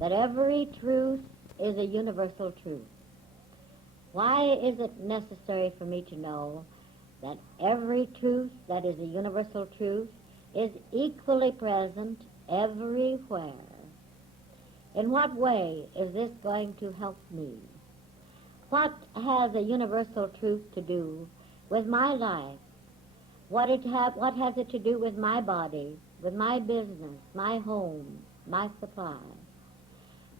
that every truth is a universal truth. Why is it necessary for me to know that every truth that is a universal truth is equally present everywhere? In what way is this going to help me? What has a universal truth to do with my life? What has it to do with my body, with my business, my home, my supply?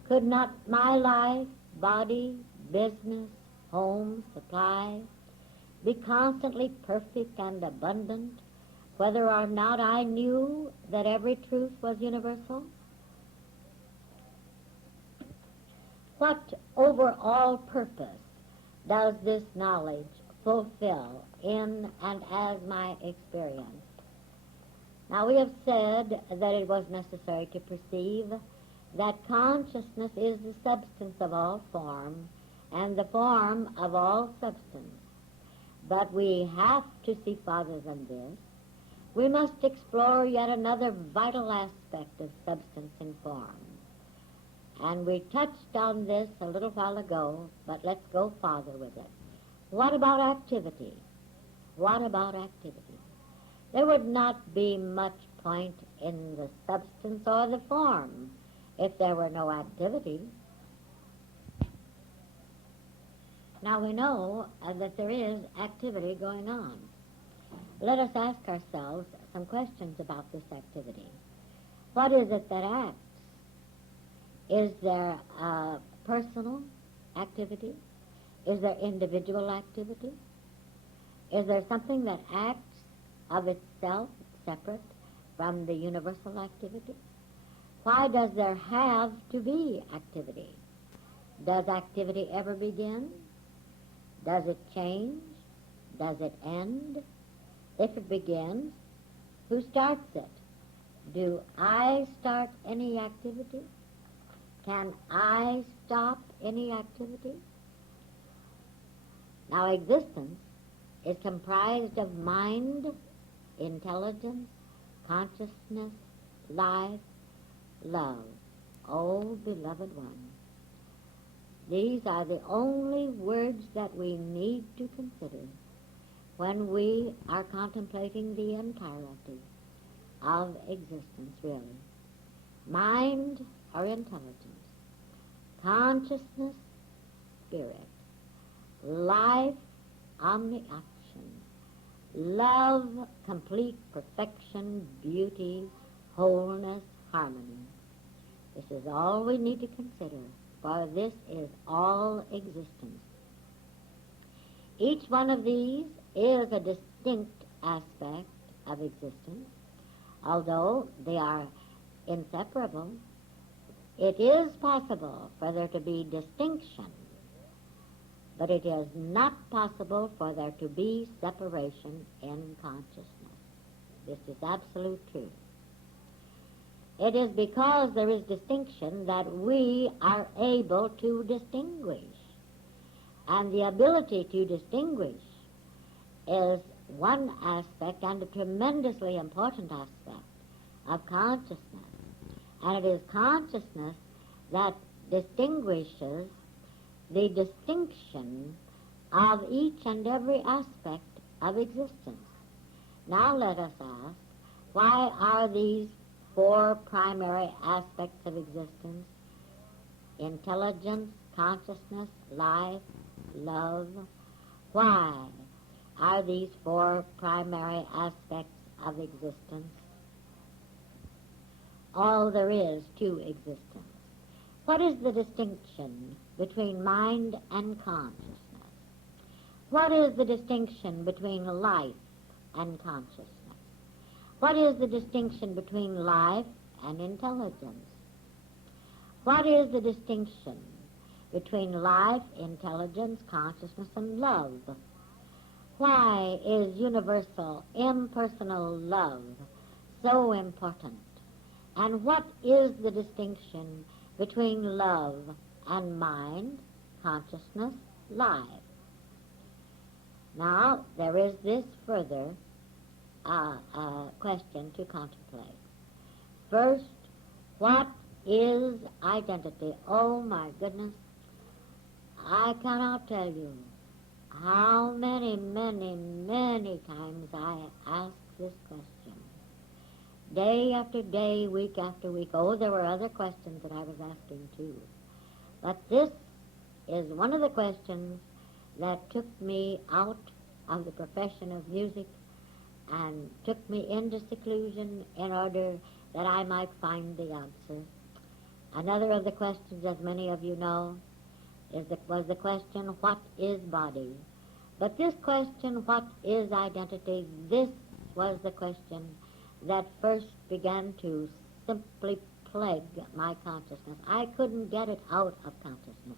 Could not my life, body, business, home, supply be constantly perfect and abundant, whether or not I knew that every truth was universal? What overall purpose does this knowledge fulfill in and as my experience? Now, we have said that it was necessary to perceive that consciousness is the substance of all form and the form of all substance. But we have to see farther than this. We must explore yet another vital aspect of substance and form. And we touched on this a little while ago, but let's go farther with it. What about activity? What about activity? There would not be much point in the substance or the form if there were no activity. Now we know that there is activity going on. Let us ask ourselves some questions about this activity. What is it that acts? Is there personal activity? Is there individual activity? Is there something that acts of itself separate from the universal activity? Why does there have to be activity? Does activity ever begin? Does it change? Does it end? If it begins, who starts it? Do I start any activity? Can I stop any activity? Now, existence is comprised of mind, intelligence, consciousness, life, love. Oh, beloved one. These are the only words that we need to consider when we are contemplating the entirety of existence, really. Mind or intelligence, consciousness, spirit, life, omni-action, love, complete perfection, beauty, wholeness, harmony. This is all we need to consider, for this is all existence. Each one of these is a distinct aspect of existence, although they are inseparable. It is possible for there to be distinction, but it is not possible for there to be separation in consciousness. This is absolute truth. It is because there is distinction that we are able to distinguish. And the ability to distinguish is one aspect, and a tremendously important aspect, of consciousness. And it is consciousness that distinguishes the distinction of each and every aspect of existence. Now let us ask, why are these four primary aspects of existence, intelligence, consciousness, life, love, why are these four primary aspects of existence all there is to existence? What is the distinction between mind and consciousness? What is the distinction between life and consciousness? What is the distinction between life and intelligence? What is the distinction between life, intelligence, consciousness, and love? Why is universal, impersonal love so important? And what is the distinction between love and mind, consciousness, life? Now, there is this further question to contemplate. First, what is identity? Oh my goodness, I cannot tell you how many, many, many times I ask this question. Day after day, week after week. Oh, there were other questions that I was asking too. But this is one of the questions that took me out of the profession of music and took me into seclusion in order that I might find the answer. Another of the questions, as many of you know, was the question, what is body? But this question, what is identity, this was the question that first began to simply plague my consciousness. I couldn't get it out of consciousness.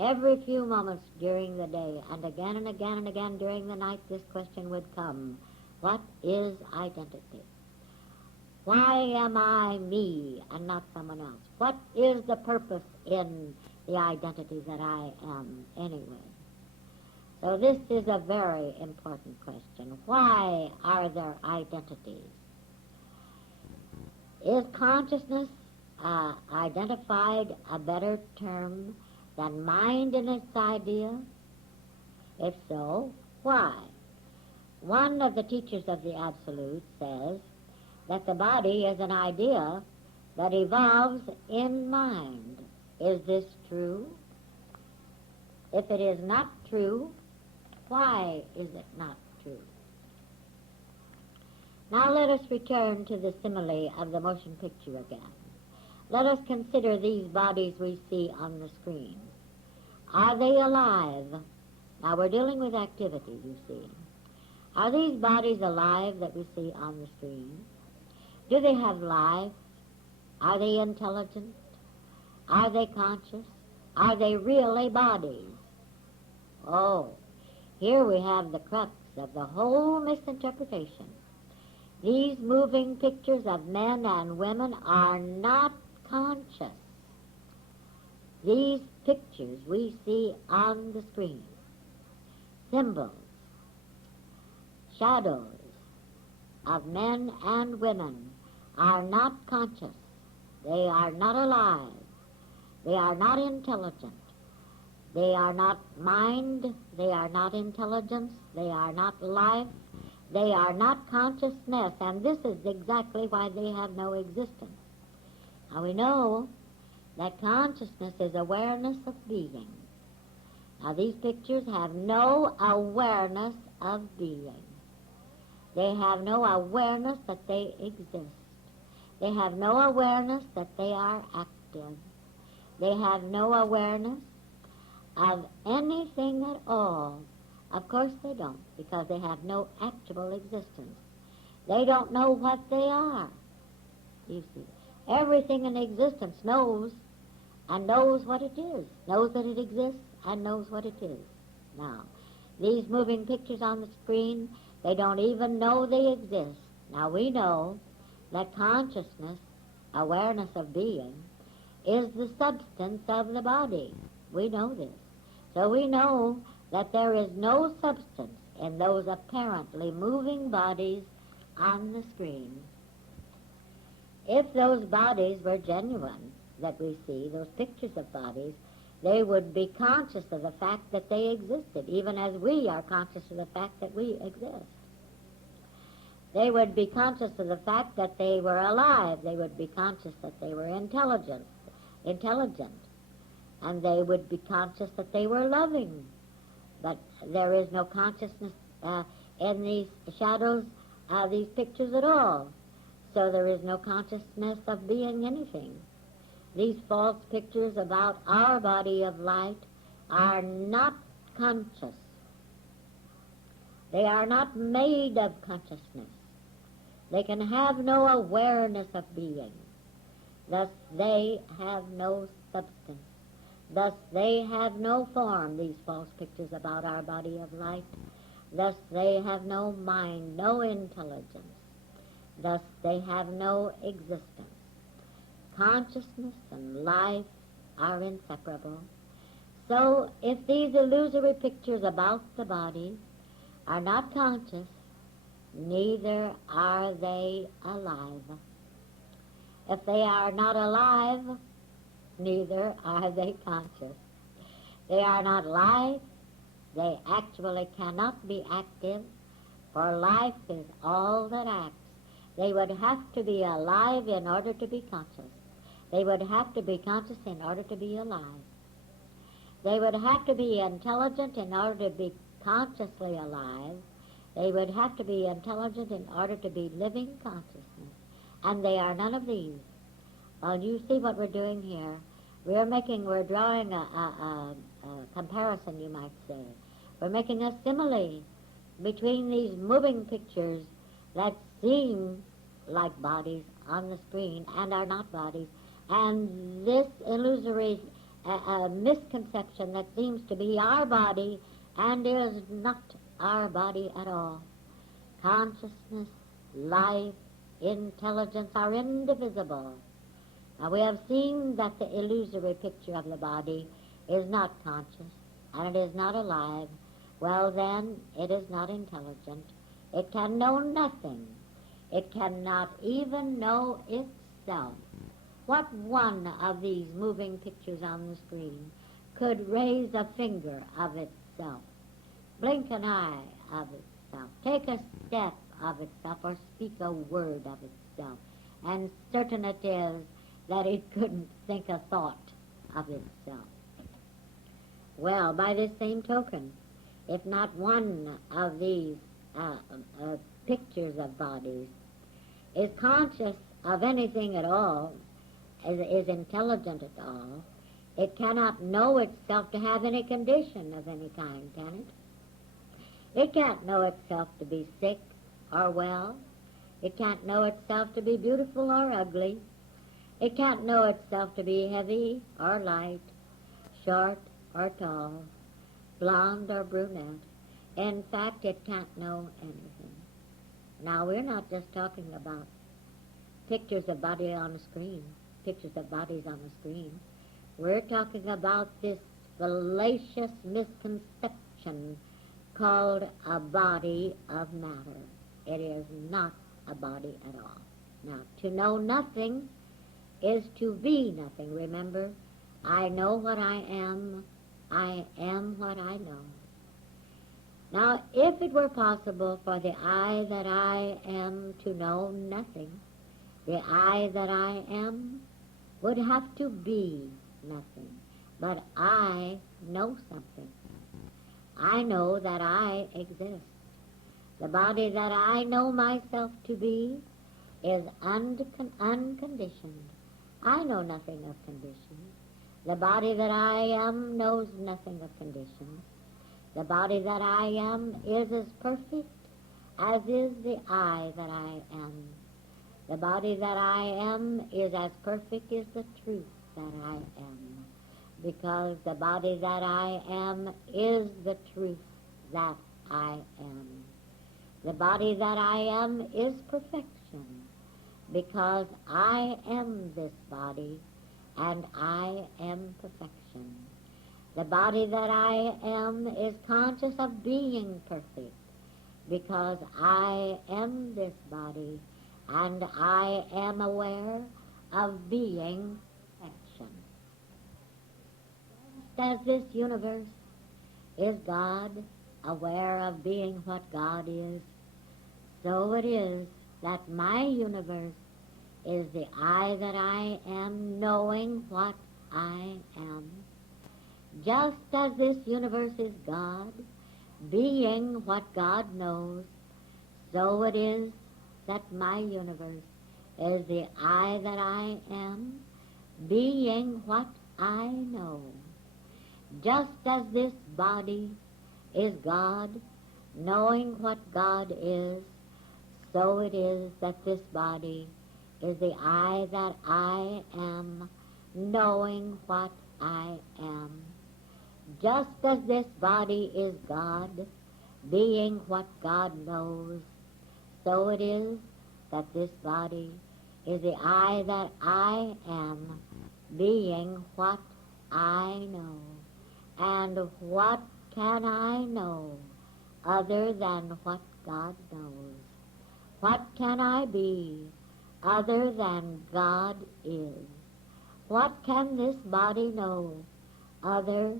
Every few moments during the day, and again and again and again during the night, this question would come. What is identity? Why am I me and not someone else? What is the purpose in the identity that I am anyway? So this is a very important question. Why are there identities? Is consciousness identified a better term than mind in its idea? If so, why? One of the teachers of the Absolute says that the body is an idea that evolves in mind. Is this true? If it is not true, why is it not true? Now let us return to the simile of the motion picture again. Let us consider these bodies we see on the screen. Are they alive? Now we're dealing with activity, you see. Are these bodies alive that we see on the screen? Do they have life? Are they intelligent? Are they conscious? Are they really bodies? Oh, here we have the crux of the whole misinterpretation. These moving pictures of men and women are not conscious. These pictures we see on the screen, symbols, shadows of men and women, are not conscious. They are not alive. They are not intelligent. They are not mind. They are not intelligence. They are not life. They are not consciousness. And this is exactly why they have no existence. Now we know that consciousness is awareness of being. Now these pictures have no awareness of being. They have no awareness that they exist. They have no awareness that they are active. They have no awareness of anything at all. Of course they don't, because they have no actual existence. They don't know what they are. You see, everything in existence knows and knows what it is, knows that it exists and knows what it is. Now, these moving pictures on the screen, they don't even know they exist. Now we know that consciousness, awareness of being, is the substance of the body. We know this. So we know that there is no substance in those apparently moving bodies on the screen. If those bodies were genuine that we see, those pictures of bodies, they would be conscious of the fact that they existed, even as we are conscious of the fact that we exist. They would be conscious of the fact that they were alive. They would be conscious that they were intelligent. And they would be conscious that they were loving. But there is no consciousness in these shadows, these pictures at all. So there is no consciousness of being anything. These false pictures about our body of light are not conscious. They are not made of consciousness. They can have no awareness of being. Thus they have no substance. Thus they have no form, these false pictures about our body of light. Thus they have no mind, no intelligence. Thus they have no existence. Consciousness and life are inseparable. So if these illusory pictures about the body are not conscious, neither are they alive. If they are not alive, neither are they conscious. They are not life. They actually cannot be active, for life is all that acts. They would have to be alive in order to be conscious. They would have to be conscious in order to be alive. They would have to be intelligent in order to be consciously alive. They would have to be intelligent in order to be living consciousness. And they are none of these. Well, you see what we're doing here. We're drawing a comparison, you might say. We're making a simile between these moving pictures that seem like bodies on the screen and are not bodies, and this illusory misconception that seems to be our body and is not our body at all. Consciousness, life, intelligence are indivisible. Now we have seen that the illusory picture of the body is not conscious and it is not alive. Well then, it is not intelligent. It can know nothing. It cannot even know itself. What one of these moving pictures on the screen could raise a finger of itself, blink an eye of itself, take a step of itself, or speak a word of itself? And certain it is that it couldn't think a thought of itself. Well, by this same token, if not one of these pictures of bodies is conscious of anything at all, is intelligent at all, it cannot know itself to have any condition of any kind, can it? It can't know itself to be sick or well. It can't know itself to be beautiful or ugly. It can't know itself to be heavy or light, short or tall, blonde or brunette. In fact, it can't know anything. Now, we're not just talking about pictures of body on the screen, pictures of bodies on the screen. We're talking about this fallacious misconception called a body of matter. It is not a body at all. Now, to know nothing is to be nothing. Remember, I know what I am what I know. Now, if it were possible for the I that I am to know nothing, the I that I am would have to be nothing. But I know something. I know that I exist. The body that I know myself to be is unconditioned. I know nothing of conditions. The body that I am knows nothing of conditions. The body that I am is as perfect as is the I that I am. The body that I am is as perfect as the truth that I am, because the body that I am is the truth that I am. The body that I am is perfection, because I am this body and I am perfection. The body that I am is conscious of being perfect, because I am this body and I am aware of being perfection. Just as this universe is God, aware of being what God is, so it is that my universe is the I that I am, knowing what I am. Just as this universe is God, being what God knows, so it is that my universe is the I that I am, being what I know. Just as this body is God, knowing what God is, so it is that this body is the I that I am, knowing what I am. Just as this body is God, being what God knows, so it is that this body is the I that I am, being what I know. And what can I know other than what God knows? What can I be other than God is? What can this body know other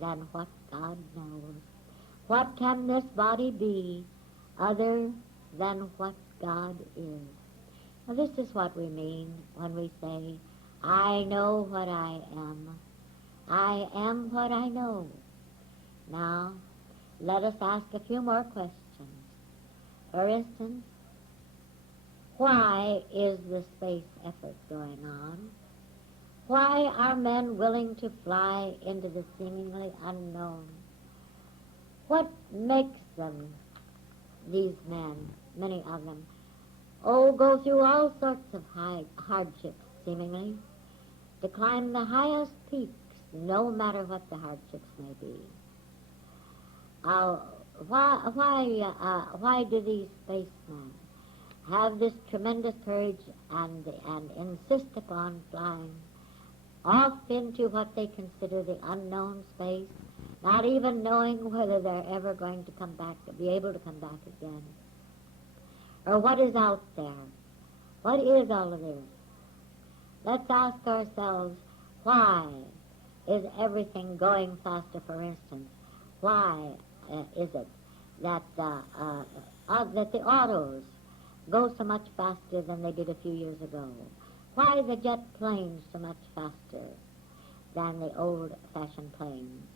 than what God knows? What can this body be other than what God is? Now, this is what we mean when we say, I know what I am. I am what I know. Now, let us ask a few more questions. For instance, why is the space effort going on? Why are men willing to fly into the seemingly unknown? What makes them, these men, many of them, go through all sorts of hardships, seemingly, to climb the highest peaks, no matter what the hardships may be? Why do these spacemen have this tremendous courage and insist upon flying off into what they consider the unknown space, not even knowing whether they're ever going to come back, be able to come back again? Or what is out there? What is all of this? Let's ask ourselves, why is everything going faster, for instance? Why is it that the autos go so much faster than they did a few years ago? Why the jet planes so much faster than the old-fashioned planes?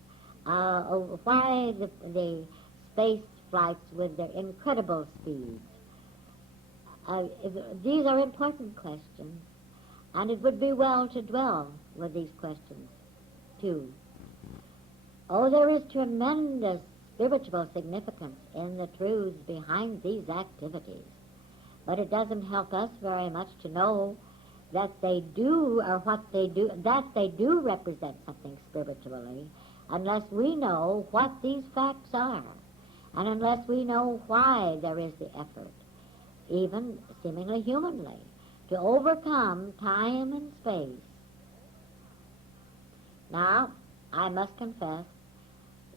Why the space flights with their incredible speeds? These are important questions, and it would be well to dwell with these questions, too. Oh, there is tremendous spiritual significance in the truths behind these activities, but it doesn't help us very much to know that they do, or what they do, that they do represent something spiritually, unless we know what these facts are, and unless we know why there is the effort, even seemingly humanly, to overcome time and space. Now, I must confess,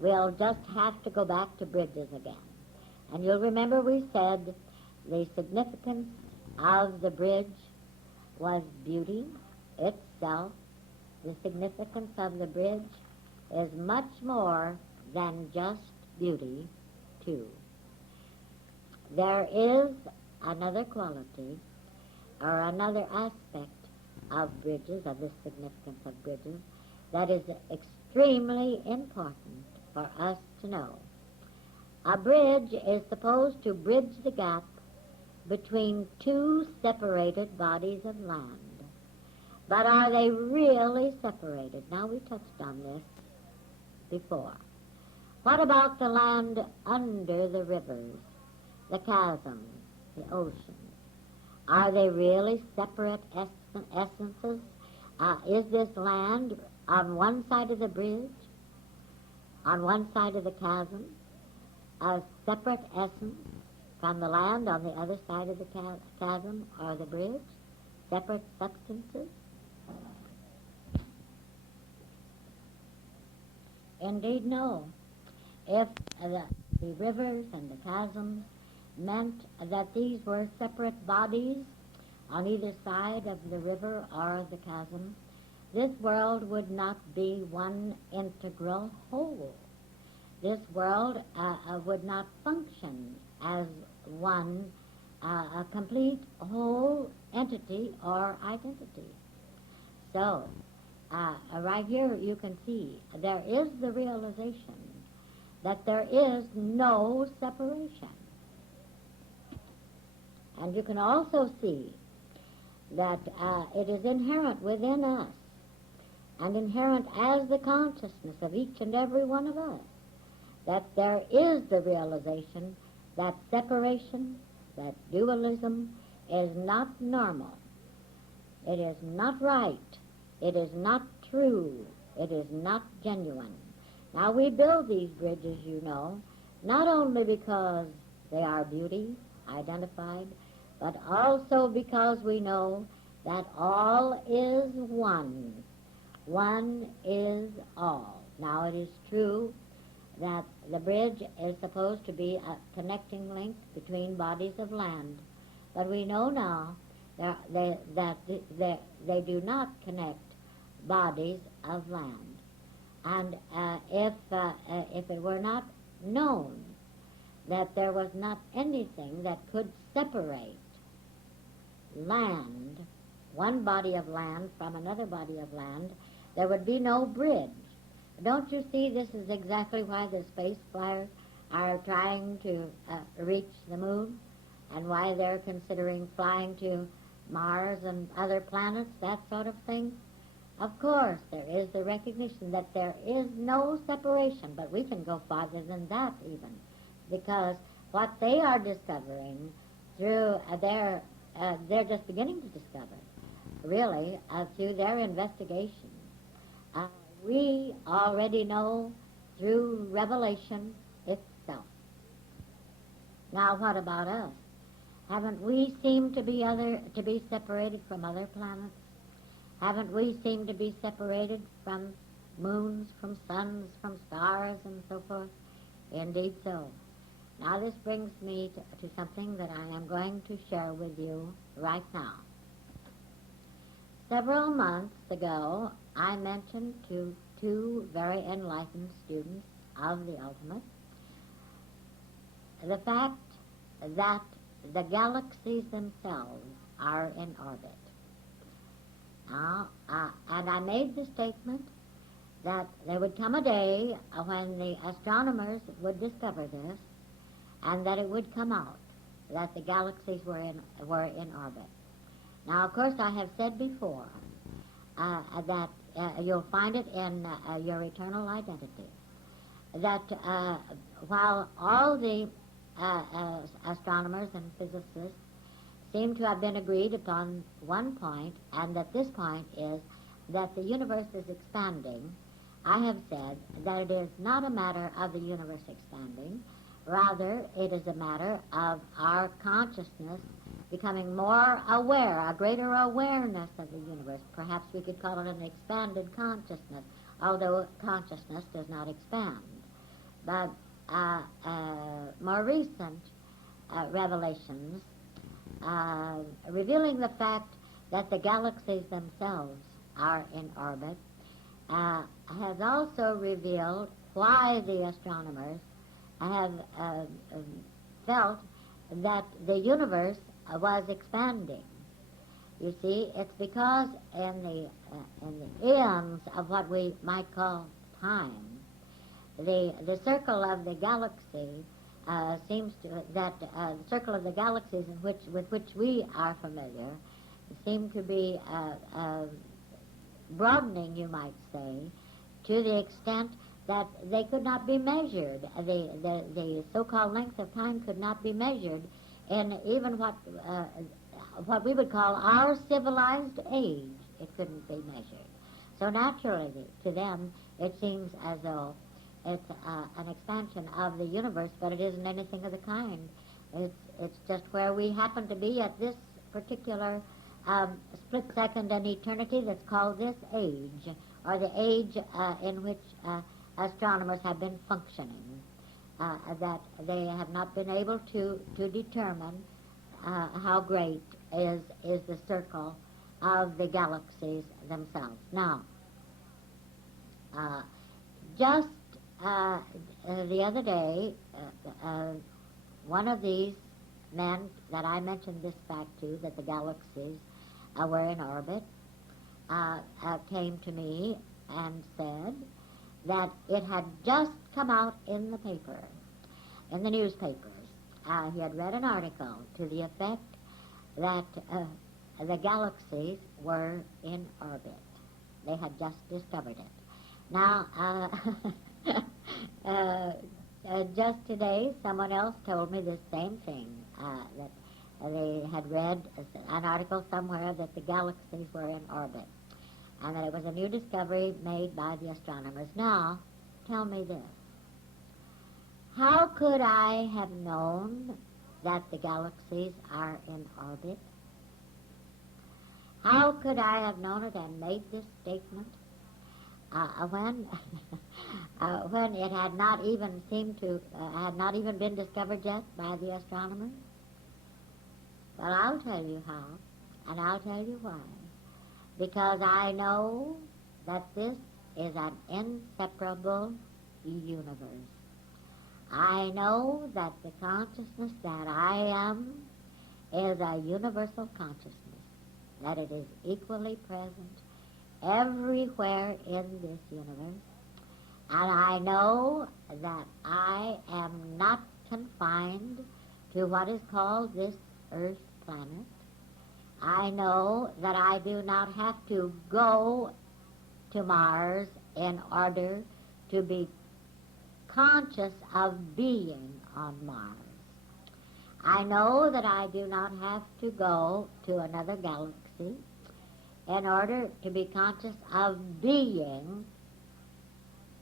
we'll just have to go back to bridges again. And you'll remember we said the significance of the bridge was beauty itself. The significance of the bridge is much more than just beauty, too. There is another quality or another aspect of bridges, of the significance of bridges, that is extremely important for us to know. A bridge is supposed to bridge the gap between two separated bodies of land. But are they really separated? Now, we touched on this before. What about the land under the rivers, the chasms, the oceans? Are they really separate essences? Is this land on one side of the bridge, on one side of the chasm, a separate essence from the land on the other side of the chasm or the bridge? Separate substances? Indeed, no. If the rivers and the chasms meant that these were separate bodies on either side of the river or the chasm, this world would not be one integral whole. This world would not function as one a complete whole entity or identity. So, right here you can see there is the realization that there is no separation. And you can also see that it is inherent within us and inherent as the consciousness of each and every one of us that there is the realization that separation, that dualism is not normal. It is not right. It is not true. It is not genuine. Now, we build these bridges, you know, not only because they are beauty, identified, but also because we know that all is one. One is all. Now, it is true that the bridge is supposed to be a connecting link between bodies of land, but we know now They do not connect bodies of land. And if it were not known that there was not anything that could separate land, one body of land from another body of land, there would be no bridge. Don't you see this is exactly why the space flyers are trying to reach the moon, and why they're considering flying to Mars and other planets, that sort of thing? Of course, there is the recognition that there is no separation, but we can go farther than that even, because what they are discovering through they're just beginning to discover, really, through their investigation. We already know through revelation itself. Now, what about us? Haven't we seemed to be separated from other planets? Haven't we seemed to be separated from moons, from suns, from stars, and so forth? Indeed so. Now this brings me to something that I am going to share with you right now. Several months ago, I mentioned to two very enlightened students of the ultimate the fact that the galaxies themselves are in orbit. Now, and I made the statement that there would come a day when the astronomers would discover this, and that it would come out that the galaxies were in orbit. Now, of course, I have said before that you'll find it in your eternal identity, that while all the astronomers and physicists seem to have been agreed upon one point, and that this point is that the universe is expanding, I have said that it is not a matter of the universe expanding. Rather, it is a matter of our consciousness becoming more aware, a greater awareness of the universe. Perhaps we could call it an expanded consciousness, although consciousness does not expand. But more recent revelations revealing the fact that the galaxies themselves are in orbit has also revealed why the astronomers have felt that the universe was expanding. You see, it's because in the eons of what we might call time, the circle of the galaxy seems to the circle of the galaxies with which we are familiar seem to be broadening, you might say, to the extent that they could not be measured. The so-called length of time could not be measured in even what we would call our civilized age. It couldn't be measured. So naturally, to them, it seems as though it's an expansion of the universe, but it isn't anything of the kind. It's just where we happen to be at this particular split second in eternity that's called this age, or the age in which astronomers have been functioning, that they have not been able to determine how great is the circle of the galaxies themselves. Now, just the other day, one of these men that I mentioned this fact to, that the galaxies were in orbit, came to me and said that it had just come out in the paper, in the newspapers. He had read an article to the effect that the galaxies were in orbit. They had just discovered it. Now, just today, someone else told me the same thing, that they had read an article somewhere that the galaxies were in orbit, and that it was a new discovery made by the astronomers. Now, tell me this. How could I have known that the galaxies are in orbit? How could I have known it and made this statement when it had not even had not even been discovered yet by the astronomers? Well, I'll tell you how. And I'll tell you why. Because I know that this is an inseparable universe. I know that the consciousness that I am is a universal consciousness, that it is equally present everywhere in this universe. And I know that I am not confined to what is called this Earth planet. I know that I do not have to go to Mars in order to be conscious of being on Mars. I know that I do not have to go to another galaxy in order to be conscious of being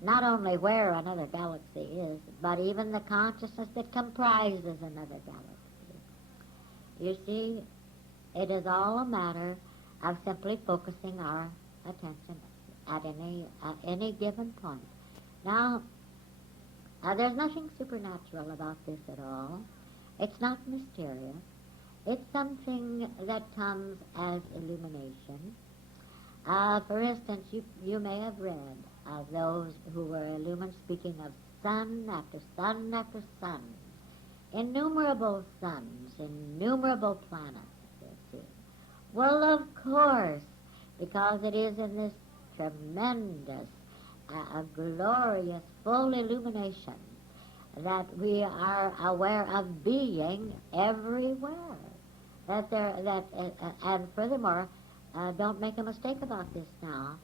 not only where another galaxy is, but even the consciousness that comprises another galaxy. You see, it is all a matter of simply focusing our attention at any given point. Now, there's nothing supernatural about this at all. It's not mysterious. It's something that comes as illumination. For instance, you may have read of those who were illumined speaking of sun after sun after sun, innumerable suns, innumerable planets. Well, of course, because it is in this tremendous, glorious, full illumination that we are aware of being everywhere. And furthermore, don't make a mistake about this now.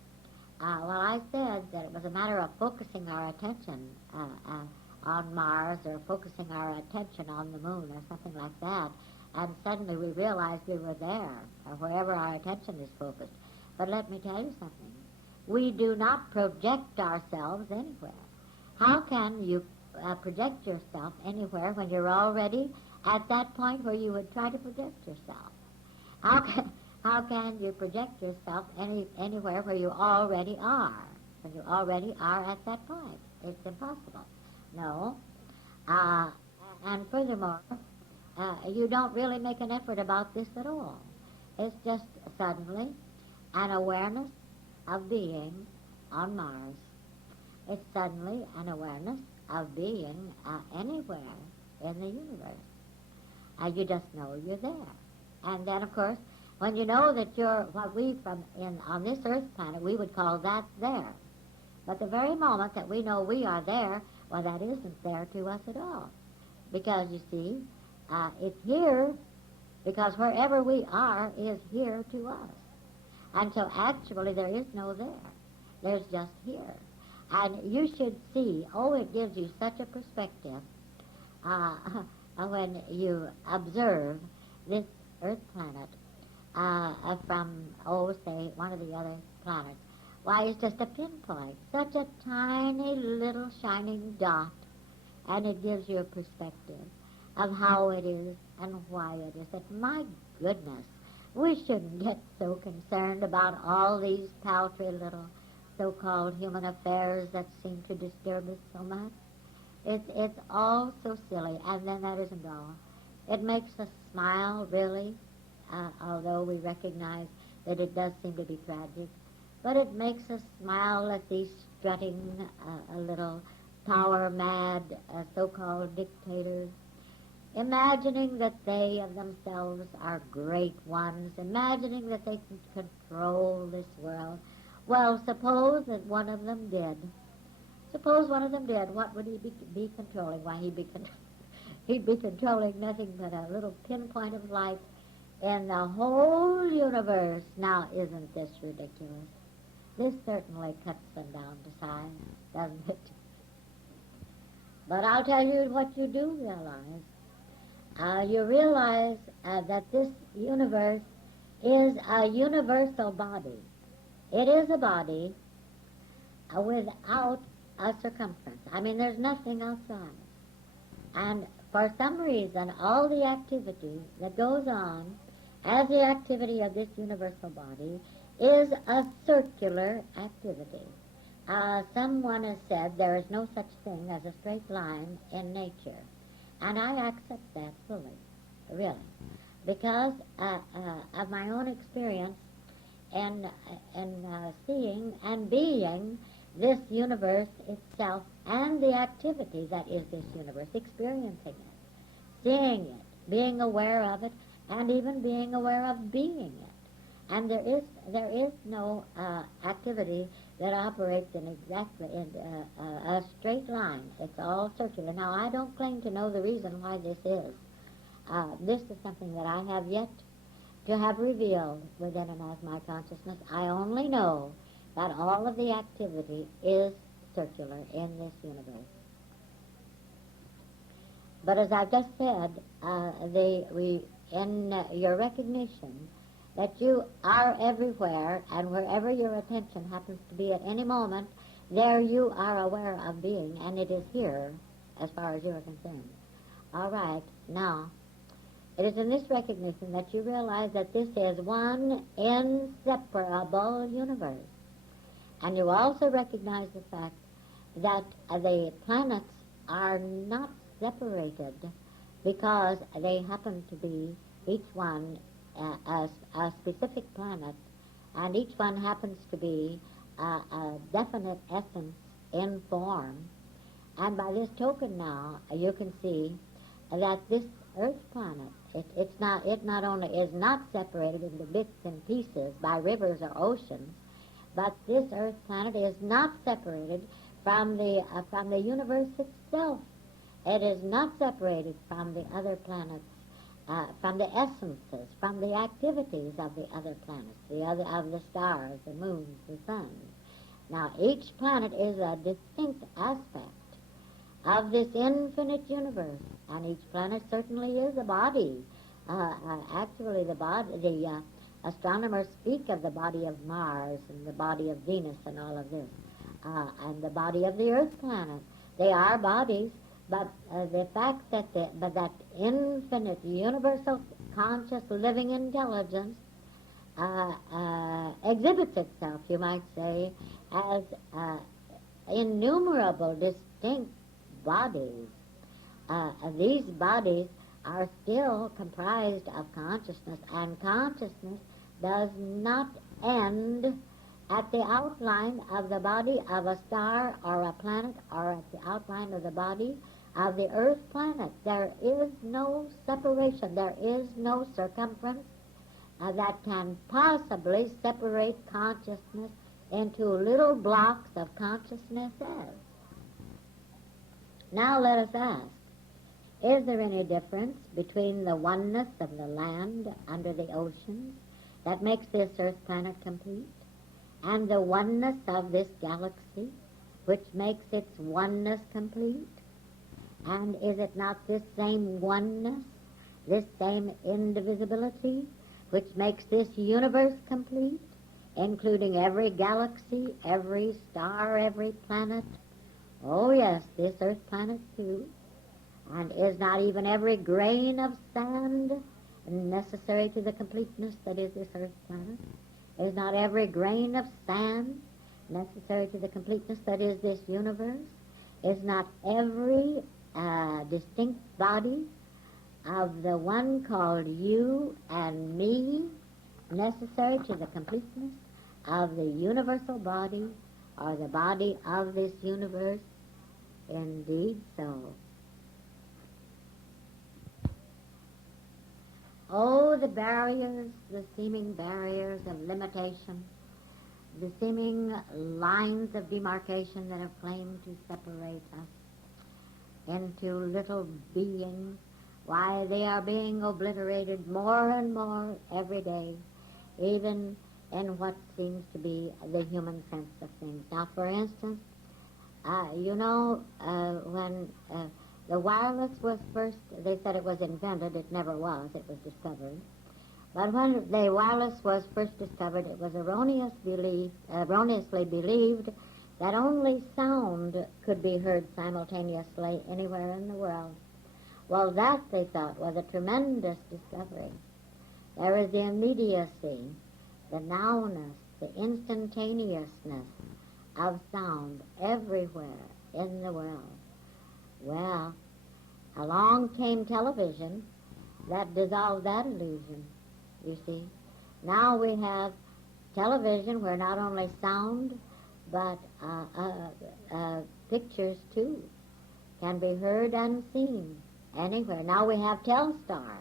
Well, I said that it was a matter of focusing our attention on Mars or focusing our attention on the moon or something like that, and suddenly we realized we were there, or wherever our attention is focused. But let me tell you something. We do not project ourselves anywhere. How can you project yourself anywhere when you're already at that point where you would try to project yourself? How can you project yourself anywhere where you already are, when you already are at that point? It's impossible. No. And furthermore, you don't really make an effort about this at all. It's just suddenly an awareness of being on Mars. It's suddenly an awareness of being anywhere in the universe. You just know you're there. And then, of course, when you know that you're what we on this Earth planet, we would call that there. But the very moment that we know we are there, well, that isn't there to us at all. Because, you see, it's here because wherever we are is here to us. And so actually there is no there. There's just here. And you should see, it gives you such a perspective when you observe this Earth planet from, say, one of the other planets. Why, it's just a pinpoint, such a tiny little shining dot, and it gives you a perspective of how it is and why it is. That, my goodness, we shouldn't get so concerned about all these paltry little so-called human affairs that seem to disturb us so much. It's all so silly, and then that isn't all. It makes us smile, really, although we recognize that it does seem to be tragic. But it makes us smile at these strutting, little power-mad, so-called dictators, imagining that they of themselves are great ones, imagining that they can control this world. Well, suppose that one of them did. Suppose one of them did. What would he be controlling? Why, he'd be controlling nothing but a little pinpoint of light in the whole universe. Now, isn't this ridiculous? This certainly cuts them down to size, doesn't it? But I'll tell you what you do realize. You realize that this universe is a universal body. It is a body without a circumference. I mean, there's nothing outside. And for some reason, all the activity that goes on as the activity of this universal body is a circular activity. Someone has said there is no such thing as a straight line in nature. And I accept that fully, really. because of my own experience in seeing and being this universe itself and the activity that is this universe, experiencing it, seeing it, being aware of it, and even being aware of being it. And there is no activity that operates in exactly a straight line. It's all circular. Now, I don't claim to know the reason why this is. This is something that I have yet to have revealed within and as my consciousness. I only know that all of the activity is circular in this universe. But as I've just said, in your recognition that you are everywhere, and wherever your attention happens to be at any moment, there you are aware of being, and it is here as far as you're concerned. All right, now, it is in this recognition that you realize that this is one inseparable universe. And you also recognize the fact that the planets are not separated because they happen to be each one a specific planet, and each one happens to be a definite essence in form. And by this token now, you can see that this Earth planet, it not only is not separated into bits and pieces by rivers or oceans, but this Earth planet is not separated from the universe itself. It is not separated from the other planets, from the essences, from the activities of the other planets, of the stars, the moons, the suns. Now, each planet is a distinct aspect of this infinite universe, and each planet certainly is a body. Actually, the astronomers speak of the body of Mars and the body of Venus and all of this, and the body of the Earth planet. They are bodies, but the fact that that infinite, universal, conscious, living intelligence exhibits itself, you might say, as innumerable distinct bodies. These bodies are still comprised of consciousness, and consciousness does not end at the outline of the body of a star or a planet, or at the outline of the body of the Earth planet. There is no separation. There is no circumference that can possibly separate consciousness into little blocks of consciousnesses. Now let us ask, is there any difference between the oneness of the land under the oceans that makes this Earth planet complete, and the oneness of this galaxy, which makes its oneness complete? And is it not this same oneness, this same indivisibility, which makes this universe complete, including every galaxy, every star, every planet? Oh yes, this Earth planet too. And is not even every grain of sand necessary to the completeness that is this Earth planet? Is not every grain of sand necessary to the completeness that is this universe? Is not every distinct body of the one called you and me necessary to the completeness of the universal body, or the body of this universe? Indeed so. Oh, the barriers, the seeming barriers of limitation, the seeming lines of demarcation that have claimed to separate us into little beings. Why, they are being obliterated more and more every day, even in what seems to be the human sense of things. Now, for instance, when the wireless was first, they said it was invented. It never was. It was discovered. But when the wireless was first discovered, it was erroneously believed that only sound could be heard simultaneously anywhere in the world. Well, that, they thought, was a tremendous discovery. There is the immediacy, the nowness, the instantaneousness of sound everywhere in the world. Well, along came television, that dissolved that illusion, you see. Now we have television where not only sound but pictures too can be heard and seen anywhere. Now we have Telstar,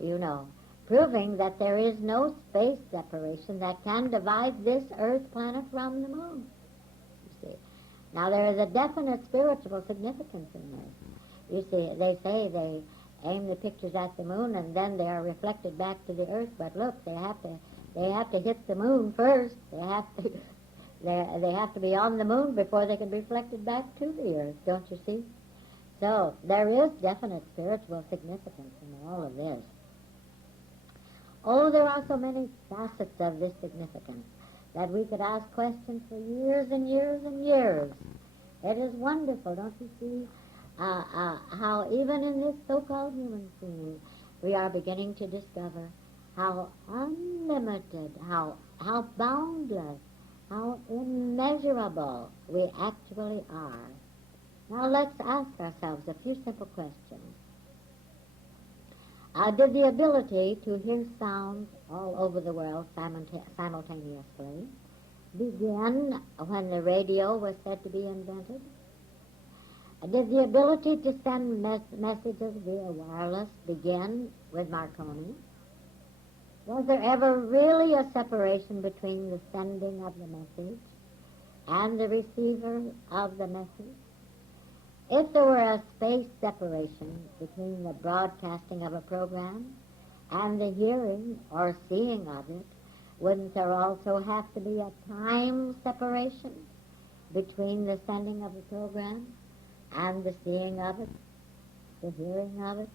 you know, proving that there is no space separation that can divide this earth planet from the moon, you see. Now there is a definite spiritual significance in this. You see, they say they aim the pictures at the moon and then they are reflected back to the earth, but look, they have to hit the moon first. They have to be on the moon before they can be reflected back to the earth, don't you see? So there is definite spiritual significance in all of this. Oh, there are so many facets of this significance that we could ask questions for years and years and years. It is wonderful, don't you see, how even in this so-called human scene, we are beginning to discover how unlimited, how boundless, how immeasurable we actually are. Now let's ask ourselves a few simple questions. Did the ability to hear sounds all over the world simultaneously begin when the radio was said to be invented? Did the ability to send messages via wireless begin with Marconi? Was there ever really a separation between the sending of the message and the receiver of the message? If there were a space separation between the broadcasting of a program and the hearing or seeing of it, wouldn't there also have to be a time separation between the sending of the program and the seeing of it, the hearing of it?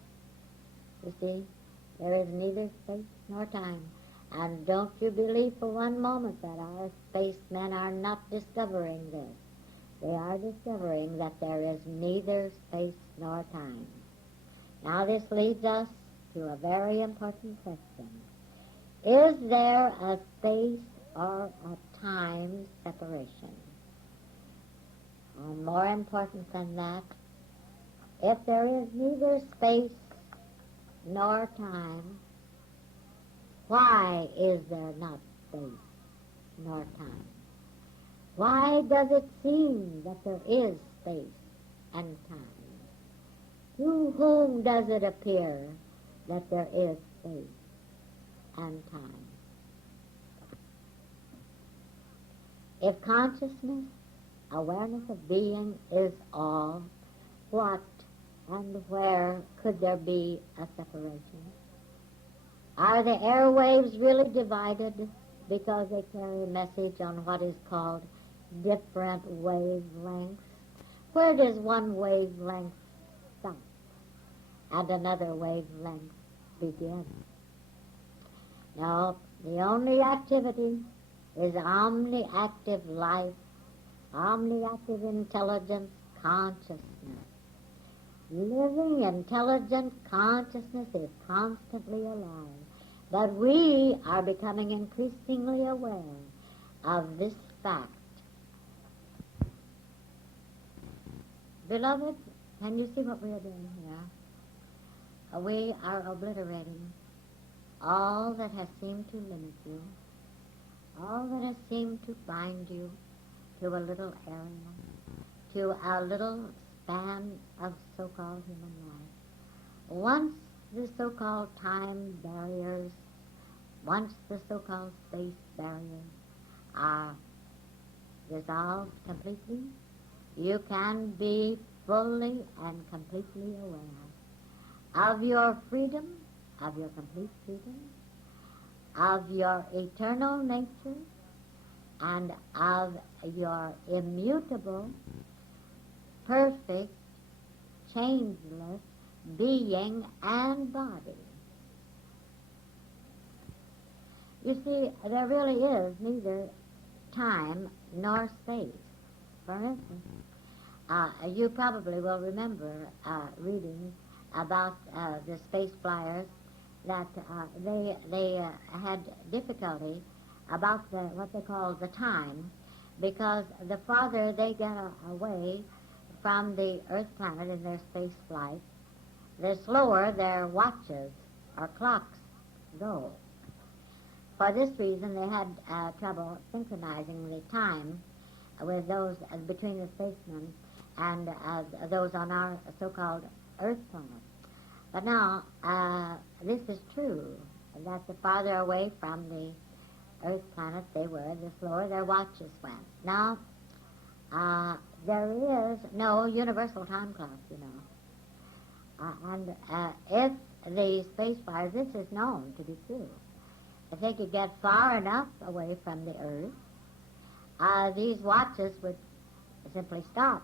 You see, there is neither space nor time. And don't you believe for one moment that our spacemen are not discovering this. They are discovering that there is neither space nor time. Now this leads us to a very important question. Is there a space or a time separation? And more important than that, if there is neither space nor time, why is there not space nor time? Why does it seem that there is space and time? To whom does it appear that there is space and time? If consciousness, awareness of being is all, what and where could there be a separation? Are the airwaves really divided because they carry a message on what is called different wavelengths? Where does one wavelength stop and another wavelength begin? No, the only activity is omni-active life, omni-active intelligence, consciousness. Living, intelligent consciousness is constantly alive. But we are becoming increasingly aware of this fact. Beloved, can you see what we are doing here? We are obliterating all that has seemed to limit you, all that has seemed to bind you to a little area, to a little span of so-called human life. Once the so-called time barriers, once the so-called space barriers are dissolved completely, you can be fully and completely aware of your freedom, of your complete freedom, of your eternal nature, and of your immutable, perfect, changeless being and body. You see, there really is neither time nor space. For instance, you probably will remember reading about the space flyers that they had difficulty about what they call the time, because the farther they get away from the Earth planet in their space flight, the slower their watches or clocks go. For this reason, they had trouble synchronizing the time with those between the spacemen and those on our so-called Earth planet. But now, this is true, that the farther away from the Earth planet they were, the slower their watches went. Now, there is no universal time clock, you know. And if the space flyers, this is known to be true, if they could get far enough away from the Earth, these watches would simply stop.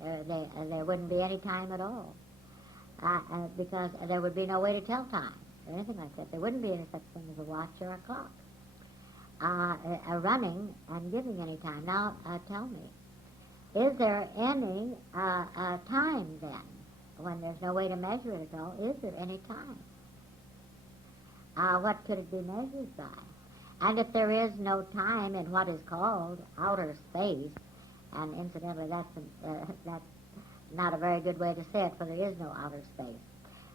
There wouldn't be any time at all, because there would be no way to tell time or anything like that. There wouldn't be any such thing as a watch or a clock running and giving any time. Now, tell me, is there any time then, when there's no way to measure it at all? Is there any time? What could it be measured by? And if there is no time in what is called outer space, and incidentally, that's not a very good way to say it, for there is no outer space.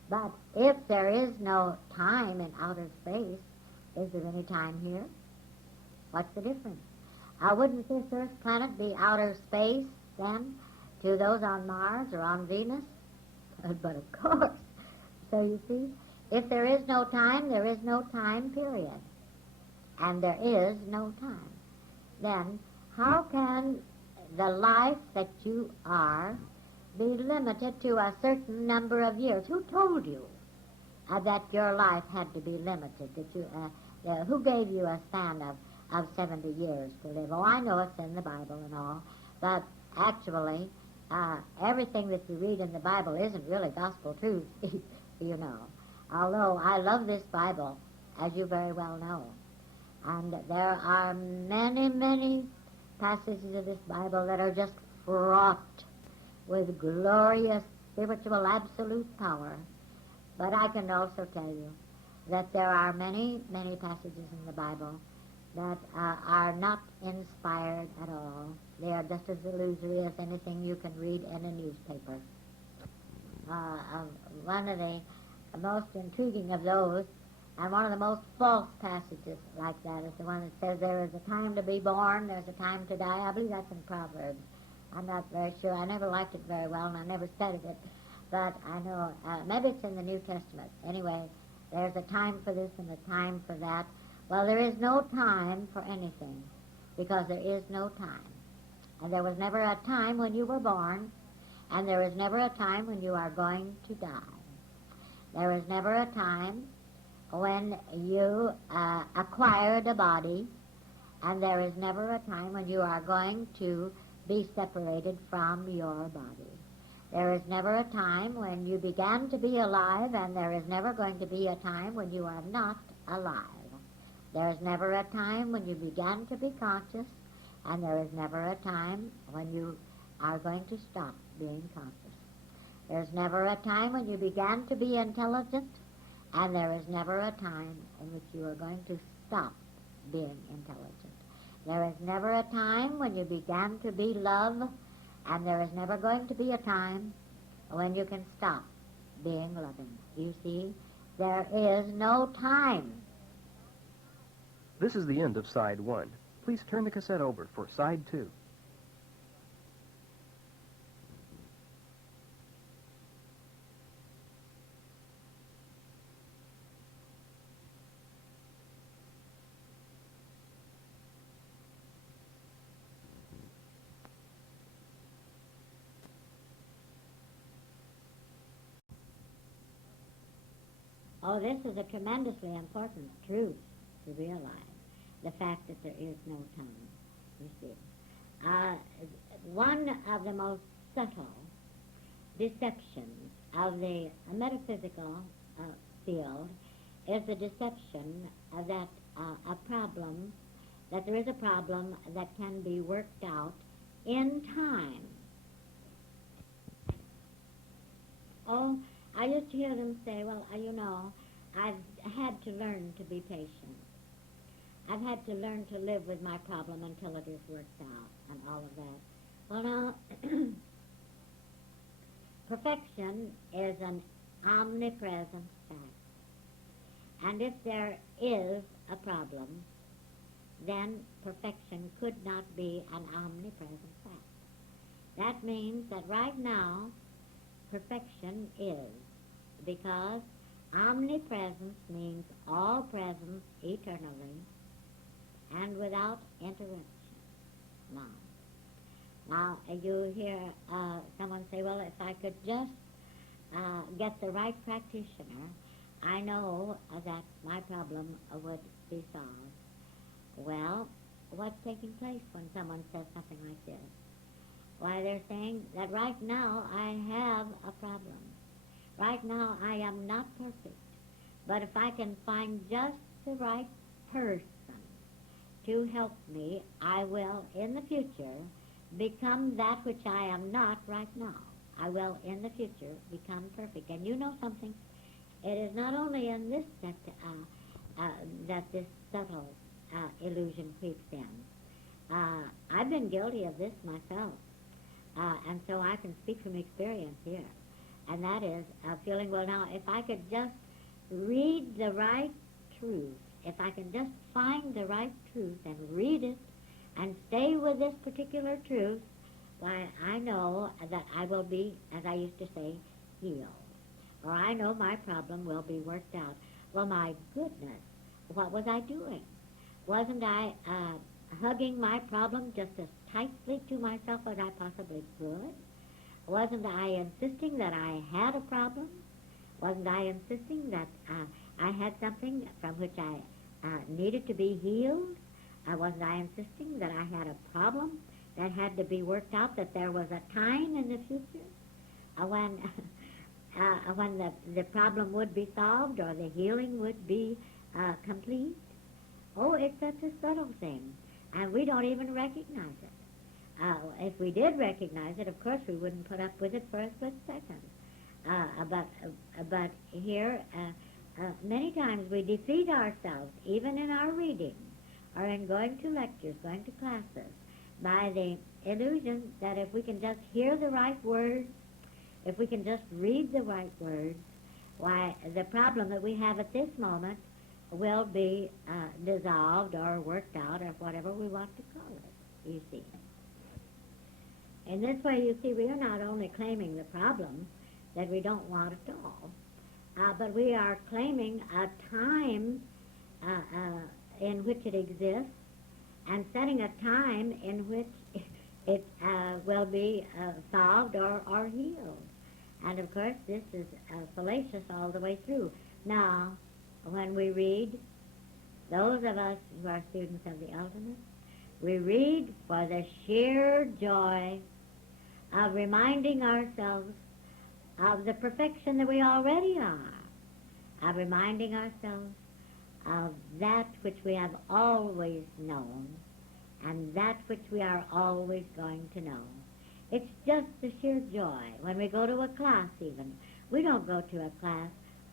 But if there is no time in outer space, is there any time here? What's the difference? Wouldn't this Earth planet be outer space, then, to those on Mars or on Venus? But of course. So you see, if there is no time, there is no time, period. And there is no time. Then, how can the life that you are be limited to a certain number of years? Who told you that your life had to be limited? Who gave you a span of 70 years to live? Oh, I know it's in the Bible and all, but actually, everything that you read in the Bible isn't really gospel truth, you know. Although I love this Bible, as you very well know. And there are many, many passages of this Bible that are just fraught with glorious spiritual absolute power. But I can also tell you that there are many, many passages in the Bible that are not inspired at all. They are just as illusory as anything you can read in a newspaper. One of the most intriguing of those, and one of the most false passages like that, is the one that says there is a time to be born, there's a time to die. I believe that's in Proverbs. I'm not very sure. I never liked it very well, and I never studied it. But I know, maybe it's in the New Testament. Anyway, there's a time for this and a time for that. Well, there is no time for anything, because there is no time. And there was never a time when you were born, and there is never a time when you are going to die. There is never a time when you acquired a body, and there is never a time when you are going to be separated from your body. There is never a time when you began to be alive, and there is never going to be a time when you are not alive. There is never a time when you began to be conscious, and there is never a time when you are going to stop being conscious. There's never a time when you began to be intelligent, and there is never a time in which you are going to stop being intelligent. There is never a time when you began to be love, and there is never going to be a time when you can stop being loving. You see, there is no time. This is the end of Side 1. Please turn the cassette over for Side 2. Oh, this is a tremendously important truth to realize, the fact that there is no time, you see. One of the most subtle deceptions of the metaphysical field is the deception that that there is a problem that can be worked out in time. Oh, I used to hear them say, well, you know, I've had to learn to be patient. I've had to learn to live with my problem until it is worked out and all of that. Well, now, perfection is an omnipresent fact. And if there is a problem, then perfection could not be an omnipresent fact. That means that right now, perfection is, because omnipresence means all presence eternally and without interruption. Now you hear someone say, well, if I could just get the right practitioner, I know that my problem would be solved. Well, what's taking place when someone says something like this? Why, they're saying that right now I have a problem. Right now I am not perfect. But if I can find just the right person to help me, I will in the future become that which I am not right now. I will in the future become perfect. And you know something? It is not only in this that this subtle illusion creeps in. I've been guilty of this myself, and so I can speak from experience here. And that is feeling, well, now, if I could just read the right truth, if I can just find the right truth and read it and stay with this particular truth, why, I know that I will be, as I used to say, healed. Or I know my problem will be worked out. Well, my goodness, what was I doing? Wasn't I hugging my problem just as tightly to myself as I possibly could? Wasn't I insisting that I had a problem? Wasn't I insisting that I had something from which I needed to be healed? Wasn't I insisting that I had a problem that had to be worked out, that there was a time in the future when the problem would be solved or the healing would be complete? Oh, it's such a subtle thing, and we don't even recognize it. If we did recognize it, of course we wouldn't put up with it for a split second. But here, many times we defeat ourselves, even in our reading, or in going to lectures, going to classes, by the illusion that if we can just hear the right words, if we can just read the right words, why, the problem that we have at this moment will be dissolved or worked out, or whatever we want to call it, you see. In this way, you see, we are not only claiming the problem that we don't want at all, but we are claiming a time in which it exists, and setting a time in which it will be solved or healed. And of course, this is fallacious all the way through. Now, when we read, those of us who are students of the ultimate, we read for the sheer joy of reminding ourselves of the perfection that we already are, of reminding ourselves of that which we have always known and that which we are always going to know. It's just the sheer joy. When we go to a class even, we don't go to a class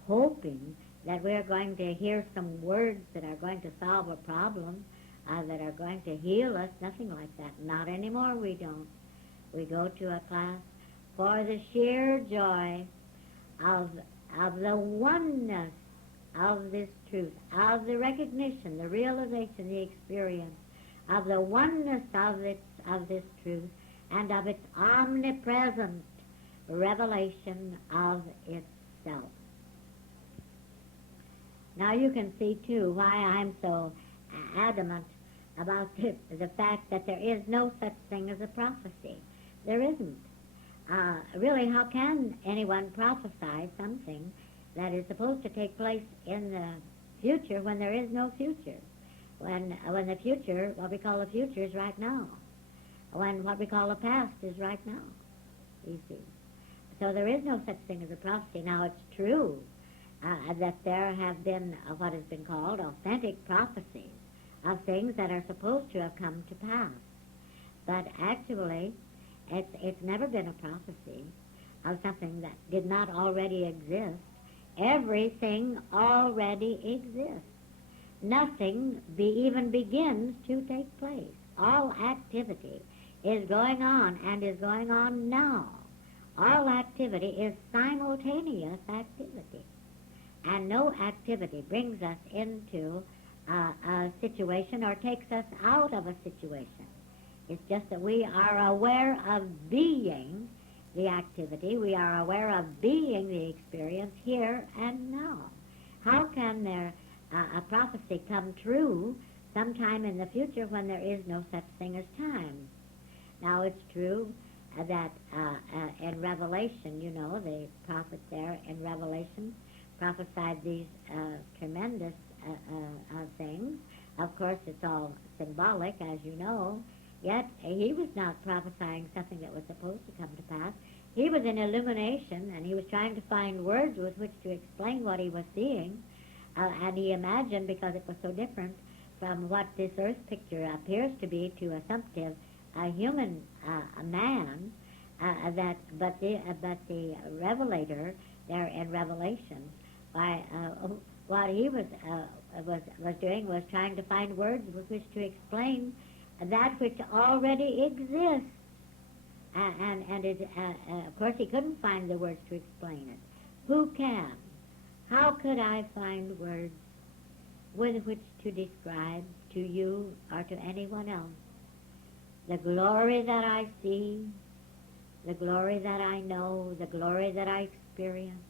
hoping that we're going to hear some words that are going to solve a problem, that are going to heal us, nothing like that. Not anymore, we don't. We go to a class for the sheer joy of the oneness of this truth, of the recognition, the realization, the experience of the oneness of this truth, and of its omnipresent revelation of itself. Now you can see, too, why I'm so adamant about the fact that there is no such thing as a prophecy. There isn't. Really, how can anyone prophesy something that is supposed to take place in the future when there is no future? When the future, what we call the future, is right now. When what we call the past is right now, you see. So there is no such thing as a prophecy. Now, it's true that there have been what has been called authentic prophecies of things that are supposed to have come to pass. But actually, it's never been a prophecy of something that did not already exist. Everything already exists. Nothing even begins to take place. All activity is going on and is going on now. All activity is simultaneous activity. And no activity brings us into a situation or takes us out of a situation. It's just that we are aware of being the activity. We are aware of being the experience here and now. How can there a prophecy come true sometime in the future when there is no such thing as time? Now, it's true that in Revelation, you know, the prophet there in Revelation prophesied these tremendous things. Of course, it's all symbolic, as you know, yet he was not prophesying something that was supposed to come to pass. He was in illumination, and he was trying to find words with which to explain what he was seeing, and he imagined, because it was so different from what this earth picture appears to be to assumptive human man, but the revelator there in Revelation, what he was doing was trying to find words with which to explain that which already exists, and of course he couldn't find the words to explain it. Who can? How could I find words with which to describe to you or to anyone else the glory that I see, the glory that I know, the glory that I experience,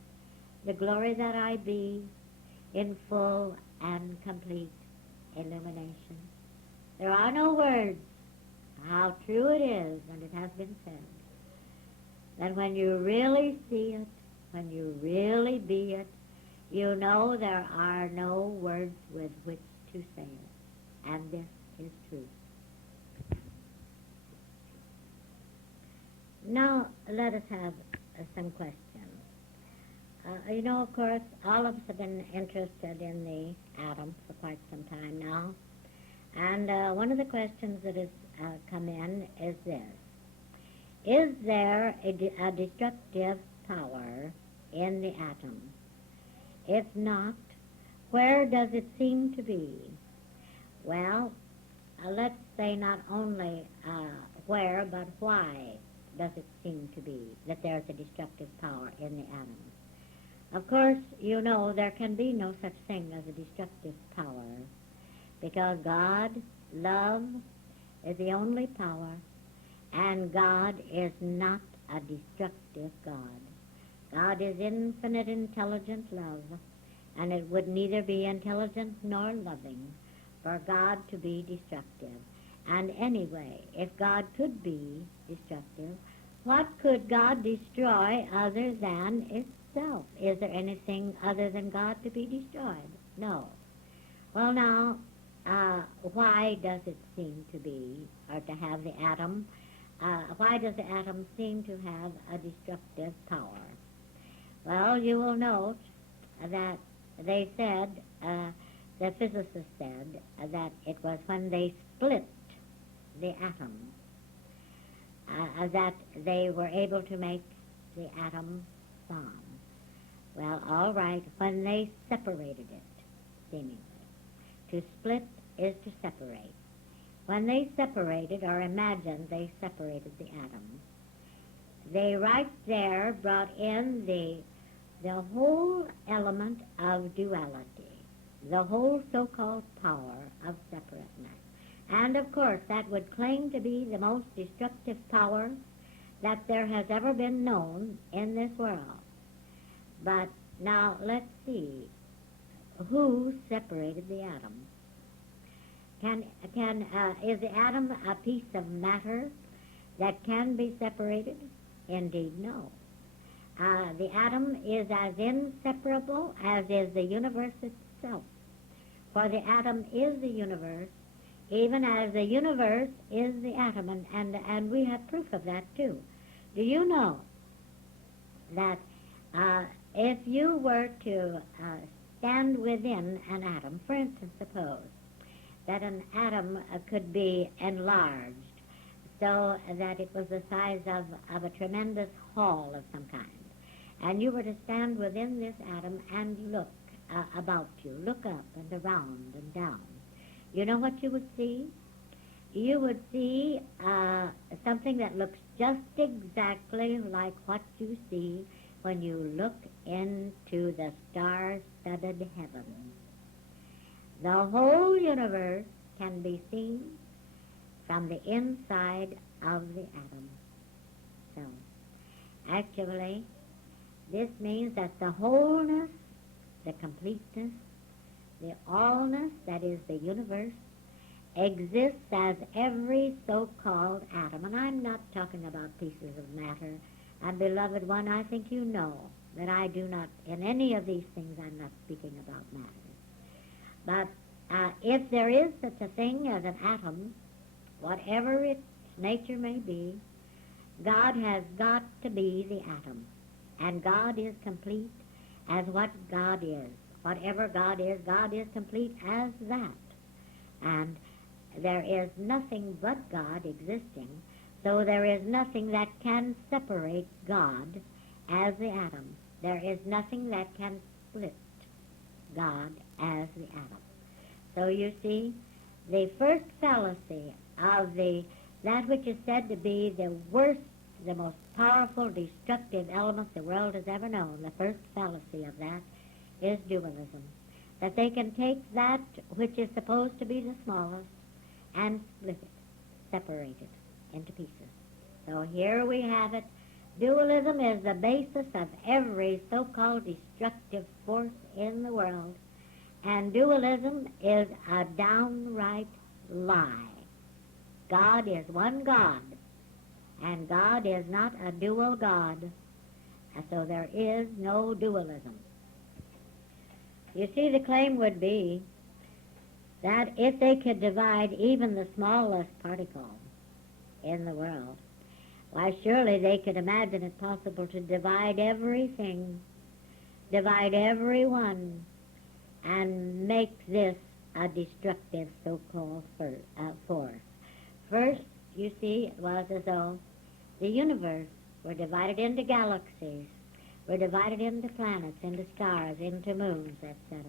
the glory that I be in full and complete illumination? There are no words. How true it is, and it has been said, that when you really see it, when you really be it, you know there are no words with which to say it. And this is truth. Now, let us have some questions. You know, of course, all of us have been interested in the atom for quite some time now. And one of the questions that has come in is this. Is there a destructive power in the atom? If not, where does it seem to be? Well, let's say not only where, but why does it seem to be that there's a destructive power in the atom? Of course, you know there can be no such thing as a destructive power, because God, love, is the only power, and God is not a destructive God. God is infinite, intelligent love, and it would neither be intelligent nor loving for God to be destructive. And anyway, if God could be destructive, what could God destroy other than itself? Is there anything other than God to be destroyed? No. Well, now, why does it seem to be, or to have the atom, why does the atom seem to have a destructive power? Well, you will note that they said, the physicists said, that it was when they split the atom that they were able to make the atom bomb. Well, all right, when they separated it, seemingly. To split is to separate. When they separated, or imagined they separated the atom, they right there brought in the whole element of duality, the whole so-called power of separateness. And of course, that would claim to be the most destructive power that there has ever been known in this world. But now let's see, who separated the atom? Is the atom a piece of matter that can be separated? Indeed, no. The atom is as inseparable as is the universe itself. For the atom is the universe, even as the universe is the atom, and we have proof of that too. Do you know that if you were to stand within an atom, for instance, suppose that an atom could be enlarged so that it was the size of a tremendous hall of some kind, and you were to stand within this atom and look about you, look up and around and down, you know what you would see? you would see something that looks just exactly like what you see when you look into the star-studded heavens. The whole universe can be seen from the inside of the atom. So, actually, this means that the wholeness, the completeness, the allness that is the universe exists as every so-called atom. And I'm not talking about pieces of matter. And beloved one, I think you know that I do not, in any of these things, I'm not speaking about matter. But if there is such a thing as an atom, whatever its nature may be, God has got to be the atom. And God is complete as what God is. Whatever God is complete as that. And there is nothing but God existing, so there is nothing that can separate God as the atom. There is nothing that can split God as the atom. So you see, the first fallacy of that which is said to be the worst, the most powerful, destructive element the world has ever known, the first fallacy of that is dualism. That they can take that which is supposed to be the smallest and split it, separate it into pieces. So here we have it. Dualism is the basis of every so-called destructive force in the world. And dualism is a downright lie. God is one God, and God is not a dual God. And so there is no dualism. You see, the claim would be that if they could divide even the smallest particle in the world, why, surely they could imagine it possible to divide everything, divide everyone, and make this a destructive so-called force. First, you see, it was as though the universe were divided into galaxies, were divided into planets, into stars, into moons, etc.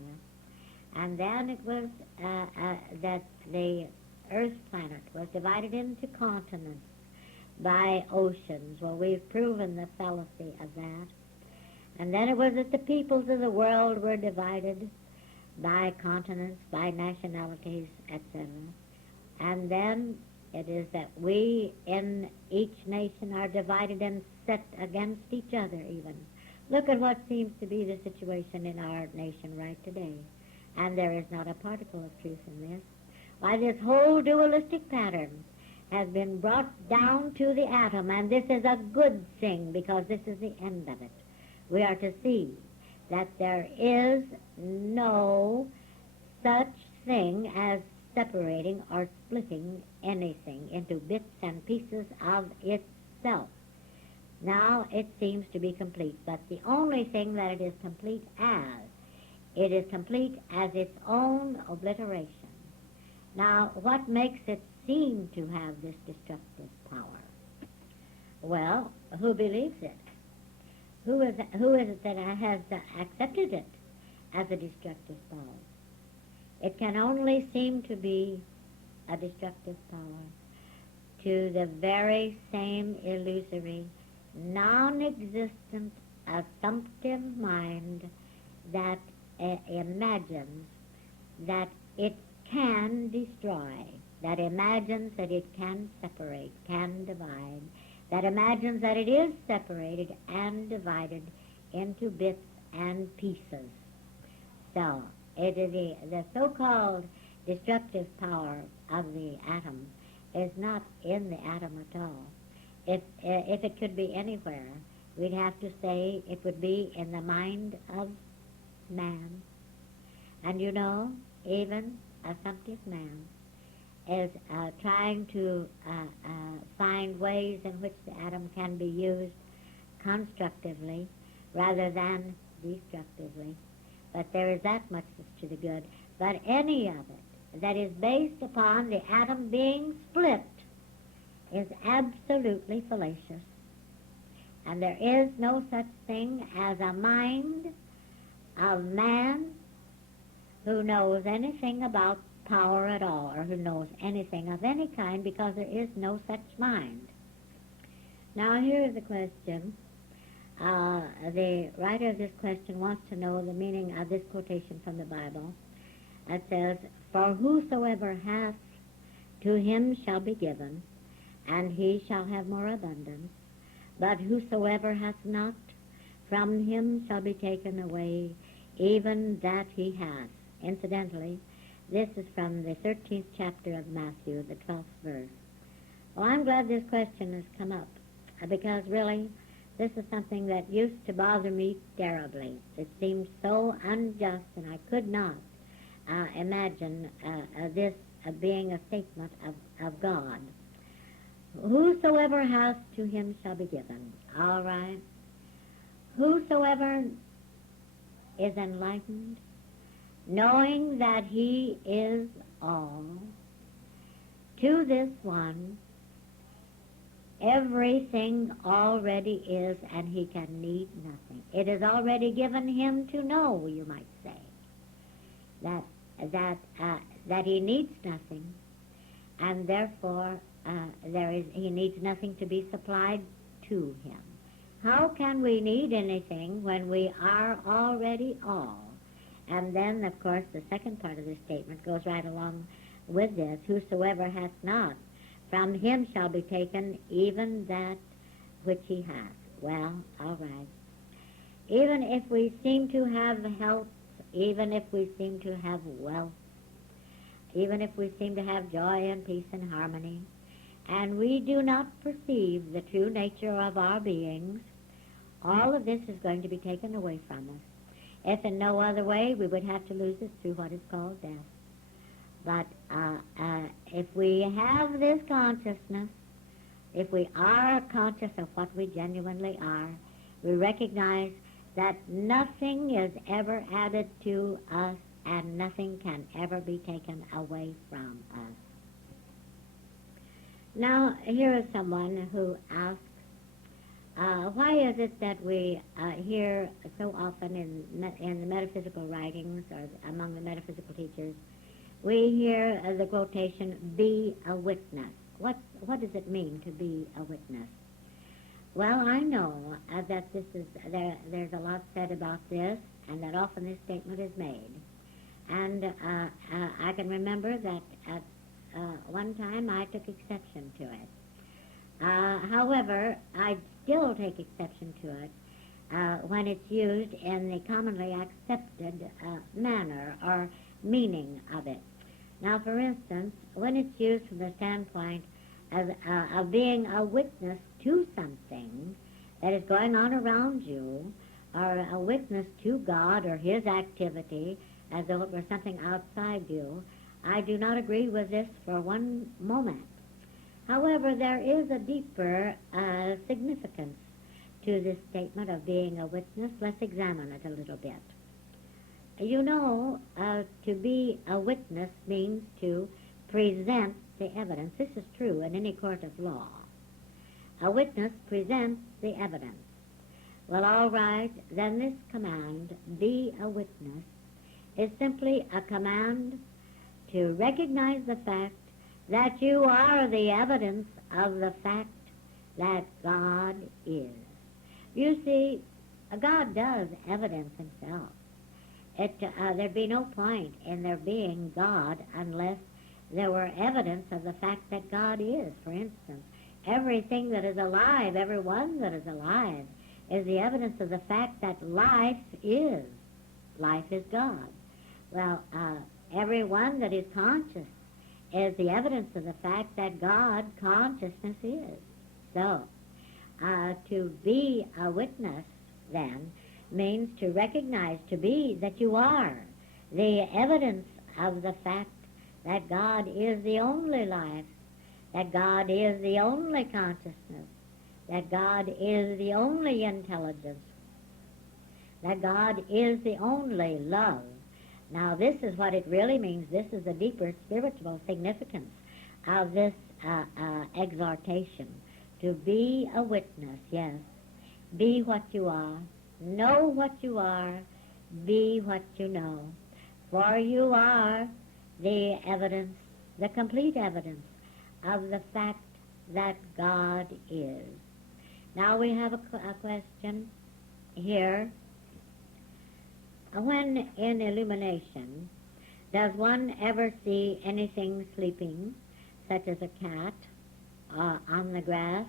And then it was that the Earth planet was divided into continents by oceans. Well, we've proven the fallacy of that. And then it was that the peoples of the world were divided by continents, by nationalities, etc. And then it is that we in each nation are divided and set against each other even. Look at what seems to be the situation in our nation right today. And there is not a particle of truth in this. Why, this whole dualistic pattern has been brought down to the atom, and this is a good thing because this is the end of it. We are to see that there is no such thing as separating or splitting anything into bits and pieces of itself. Now it seems to be complete, but the only thing that it is complete as, it is complete as its own obliteration. Now, what makes it seem to have this destructive power? Well, who believes it? Who is it that has accepted it as a destructive power? It can only seem to be a destructive power to the very same illusory, non-existent, assumptive mind that imagines that it can destroy, that imagines that it can separate, can divide, that imagines that it is separated and divided into bits and pieces. So, it is the so-called destructive power of the atom is not in the atom at all. If it could be anywhere, we'd have to say it would be in the mind of man. And you know, even assumptive man is trying to find ways in which the atom can be used constructively rather than destructively. But there is that much that's to the good. But any of it that is based upon the atom being split is absolutely fallacious. And there is no such thing as a mind of man who knows anything about power at all, or who knows anything of any kind, because there is no such mind. Now here is the question. The writer of this question wants to know the meaning of this quotation from the Bible. It says, "For whosoever hath, to him shall be given, and he shall have more abundance. But whosoever hath not, from him shall be taken away, even that he hath." Incidentally, this is from the 13th chapter of Matthew, the 12th verse. Well, I'm glad this question has come up, because really, this is something that used to bother me terribly. It seemed so unjust, and I could not imagine this being a statement of God. Whosoever hath, to him shall be given. All right. Whosoever is enlightened, knowing that he is all, to this one everything already is, and he can need nothing. It is already given him to know, you might say, that he needs nothing, and therefore he needs nothing to be supplied to him. How can we need anything when we are already all? And then, of course, the second part of the statement goes right along with this. Whosoever hath not, from him shall be taken even that which he hath. Well, all right. Even if we seem to have health, even if we seem to have wealth, even if we seem to have joy and peace and harmony, and we do not perceive the true nature of our beings, all of this is going to be taken away from us. If in no other way, we would have to lose it through what is called death. But if we have this consciousness, if we are conscious of what we genuinely are, we recognize that nothing is ever added to us and nothing can ever be taken away from us. Now, here is someone who asks, why is it that we hear so often in the metaphysical writings or among the metaphysical teachers, we hear the quotation, "Be a witness." What does it mean to be a witness? Well, I know that this is there's a lot said about this, and that often this statement is made. And I can remember that at one time I took exception to it. However, I still take exception to it when it's used in the commonly accepted manner or meaning of it. Now, for instance, when it's used from the standpoint of being a witness to something that is going on around you, or a witness to God or His activity as though it were something outside you, I do not agree with this for one moment. However, there is a deeper significance to this statement of being a witness. Let's examine it a little bit. You know, to be a witness means to present the evidence. This is true in any court of law. A witness presents the evidence. Well, all right, then this command, be a witness, is simply a command to recognize the fact that you are the evidence of the fact that God is. You see, God does evidence Himself. There'd be no point in there being God unless there were evidence of the fact that God is. For instance, everything that is alive, everyone that is alive, is the evidence of the fact that life is. Life is God. Well, everyone that is conscious is the evidence of the fact that God consciousness is. So, to be a witness, then, means to recognize, to be, that you are the evidence of the fact that God is the only life, that God is the only consciousness, that God is the only intelligence, that God is the only love. Now, this is what it really means. This is the deeper spiritual significance of this exhortation. To be a witness, yes. Be what you are. Know what you are. Be what you know. For you are the evidence, the complete evidence of the fact that God is. Now we have a question here. When in illumination, does one ever see anything sleeping, such as a cat on the grass?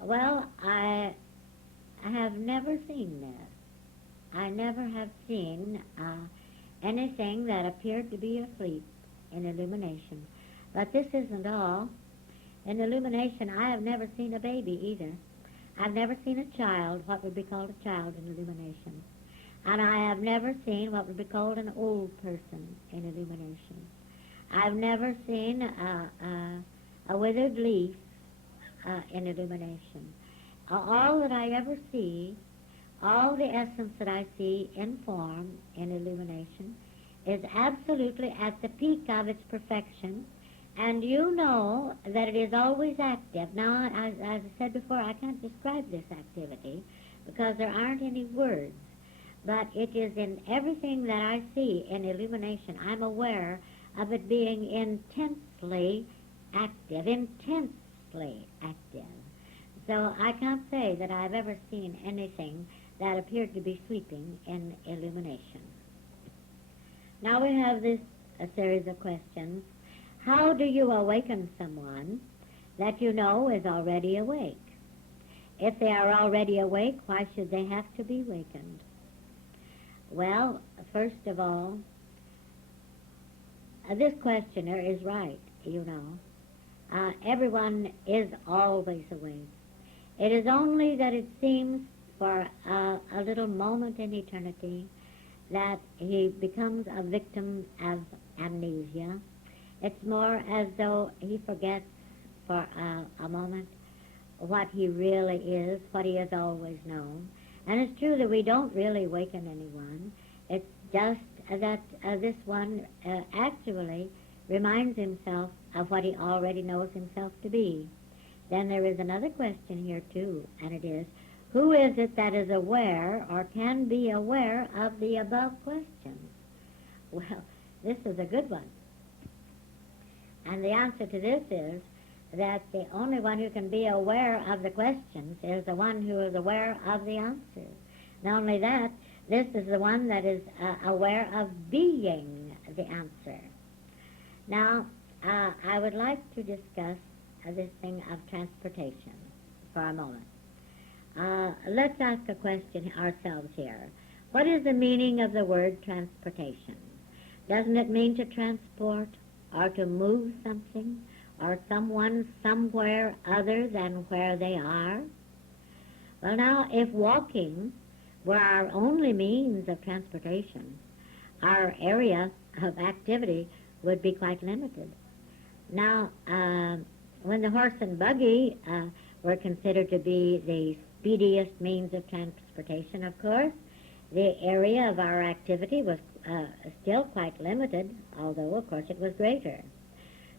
Well, I have never seen this. I never have seen anything that appeared to be asleep in illumination. But this isn't all. In illumination, I have never seen a baby either. I've never seen a child, what would be called a child in illumination. And I have never seen what would be called an old person in illumination. I've never seen a withered leaf in illumination. All that I ever see, all the essence that I see in form in illumination is absolutely at the peak of its perfection, and you know that it is always active. Now, as I said before, I can't describe this activity because there aren't any words, but it is in everything that I see in illumination. I'm aware of it being intensely active, So I can't say that I've ever seen anything that appeared to be sleeping in illumination. Now we have a series of questions. How do you awaken someone that you know is already awake? If they are already awake, why should they have to be wakened? Well, first of all, this questioner is right, you know. Everyone is always awake. It is only that it seems for a little moment in eternity that he becomes a victim of amnesia. It's more as though he forgets for a moment what he really is, what he has always known. And it's true that we don't really awaken anyone. It's just that this one actually reminds himself of what he already knows himself to be. Then there is another question here, too, and it is, who is it that is aware or can be aware of the above questions? Well, this is a good one. And the answer to this is that the only one who can be aware of the questions is the one who is aware of the answers. Not only that, this is the one that is aware of being the answer. Now, I would like to discuss this thing of transportation for a moment. Let's ask a question ourselves here. What is the meaning of the word transportation? Doesn't it mean to transport or to move something or someone somewhere other than where they are? Well, now, if walking were our only means of transportation, our area of activity would be quite limited. Now, when the horse and buggy were considered to be the speediest means of transportation, of course, the area of our activity was still quite limited, although, of course, it was greater.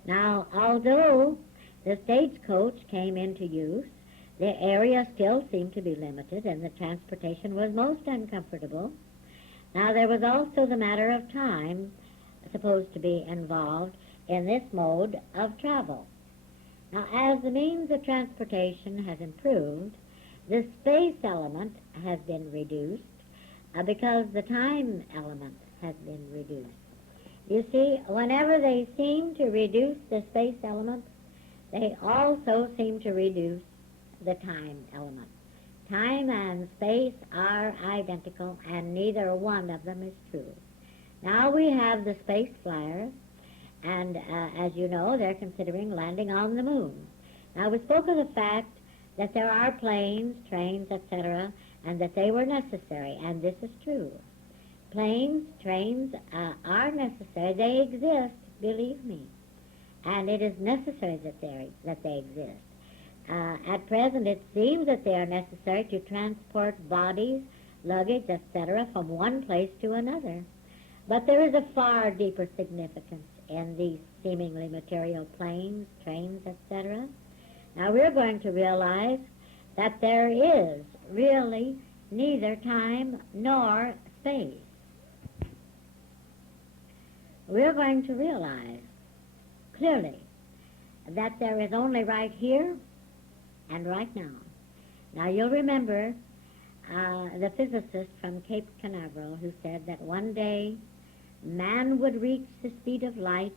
Now, although the stagecoach came into use, the area still seemed to be limited, and the transportation was most uncomfortable. Now, there was also the matter of time supposed to be involved in this mode of travel. Now, as the means of transportation has improved, the space element has been reduced because the time element has been reduced. You see, whenever they seem to reduce the space element, they also seem to reduce the time element. Time and space are identical, and neither one of them is true. Now we have the space flyers, and as you know, they're considering landing on the moon. Now, we spoke of the fact that there are planes, trains, etc., and that they were necessary, and this is true. Planes, trains are necessary. They exist, believe me, and it is necessary that they exist. At present, it seems that they are necessary to transport bodies, luggage, etc., from one place to another. But there is a far deeper significance in these seemingly material planes, trains, etc. Now, we're going to realize that there is really neither time nor space. we're going to realize clearly that there is only right here and right now. Now, you'll remember the physicist from Cape Canaveral who said that one day man would reach the speed of light,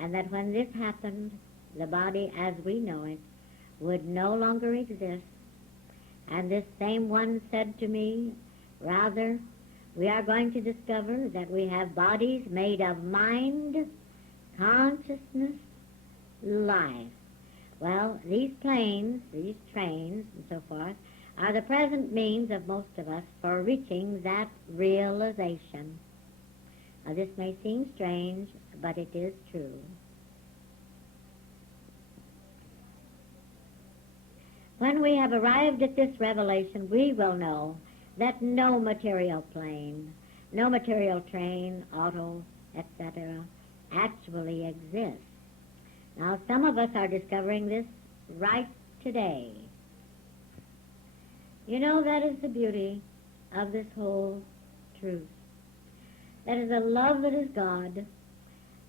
and that when this happened, the body as we know it would no longer exist. And this same one said to me, rather, we are going to discover that we have bodies made of mind, consciousness, life. Well, these planes, these trains, and so forth, are the present means of most of us for reaching that realization. Now, this may seem strange, but it is true. When we have arrived at this revelation, we will know that no material plane, no material train, auto, etc., actually exists. Now, some of us are discovering this right today. You know, that is the beauty of this whole truth. That is the love that is God,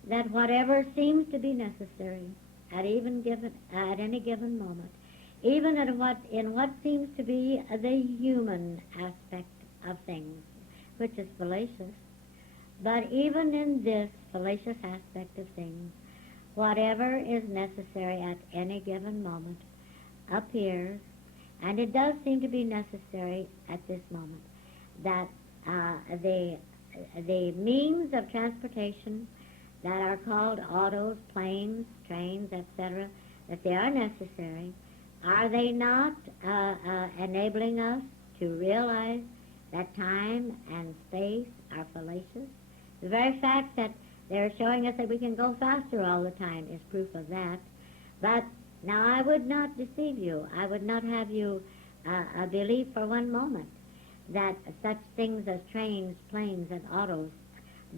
that whatever seems to be necessary at any given moment, even in what seems to be the human aspect of things, which is fallacious, but even in this fallacious aspect of things, whatever is necessary at any given moment appears, and it does seem to be necessary at this moment, that the means of transportation that are called autos, planes, trains, etc., that they are necessary. Are they not enabling us to realize that time and space are fallacious? The very fact that they're showing us that we can go faster all the time is proof of that. But now I would not deceive you. I would not have you believe for one moment that such things as trains, planes, and autos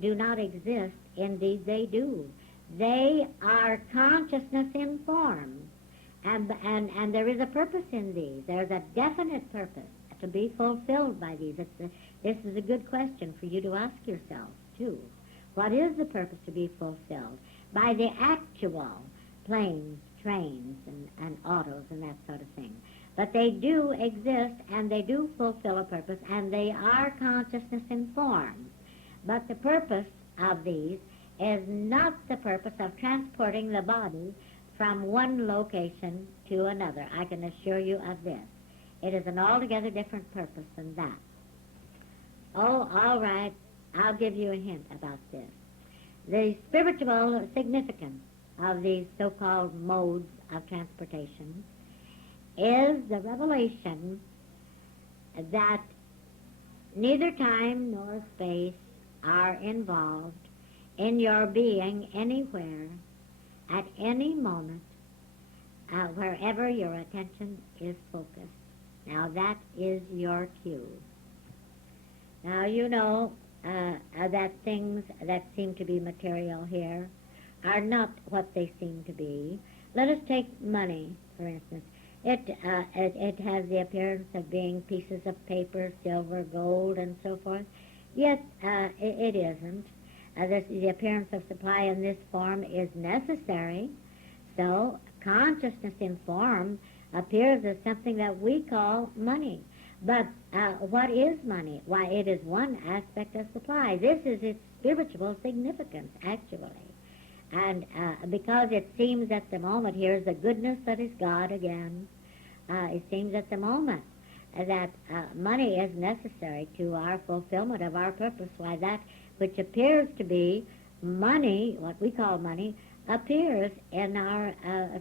do not exist. Indeed, they do. They are consciousness in form. And there is a purpose in these. There's a definite purpose to be fulfilled by these. This is a good question for you to ask yourself, too. What is the purpose to be fulfilled by the actual planes, trains, and autos, and that sort of thing? But they do exist, and they do fulfill a purpose, and they are consciousness in form. But the purpose of these is not the purpose of transporting the body from one location to another. I can assure you of this. It is an altogether different purpose than that. Oh, all right, I'll give you a hint about this. The spiritual significance of these so-called modes of transportation is the revelation that neither time nor space are involved in your being anywhere at any moment, wherever your attention is focused. Now that is your cue. Now you know that things that seem to be material here are not what they seem to be. Let us take money, for instance. It has the appearance of being pieces of paper, silver, gold, and so forth. Yet it isn't. The appearance of supply in this form is necessary. So consciousness in form appears as something that we call money. But what is money? Why, it is one aspect of supply. This is its spiritual significance, actually. And because it seems at the moment, here's the goodness that is God again, it seems at the moment that money is necessary to our fulfillment of our purpose. Why, that which appears to be money, what we call money, appears in our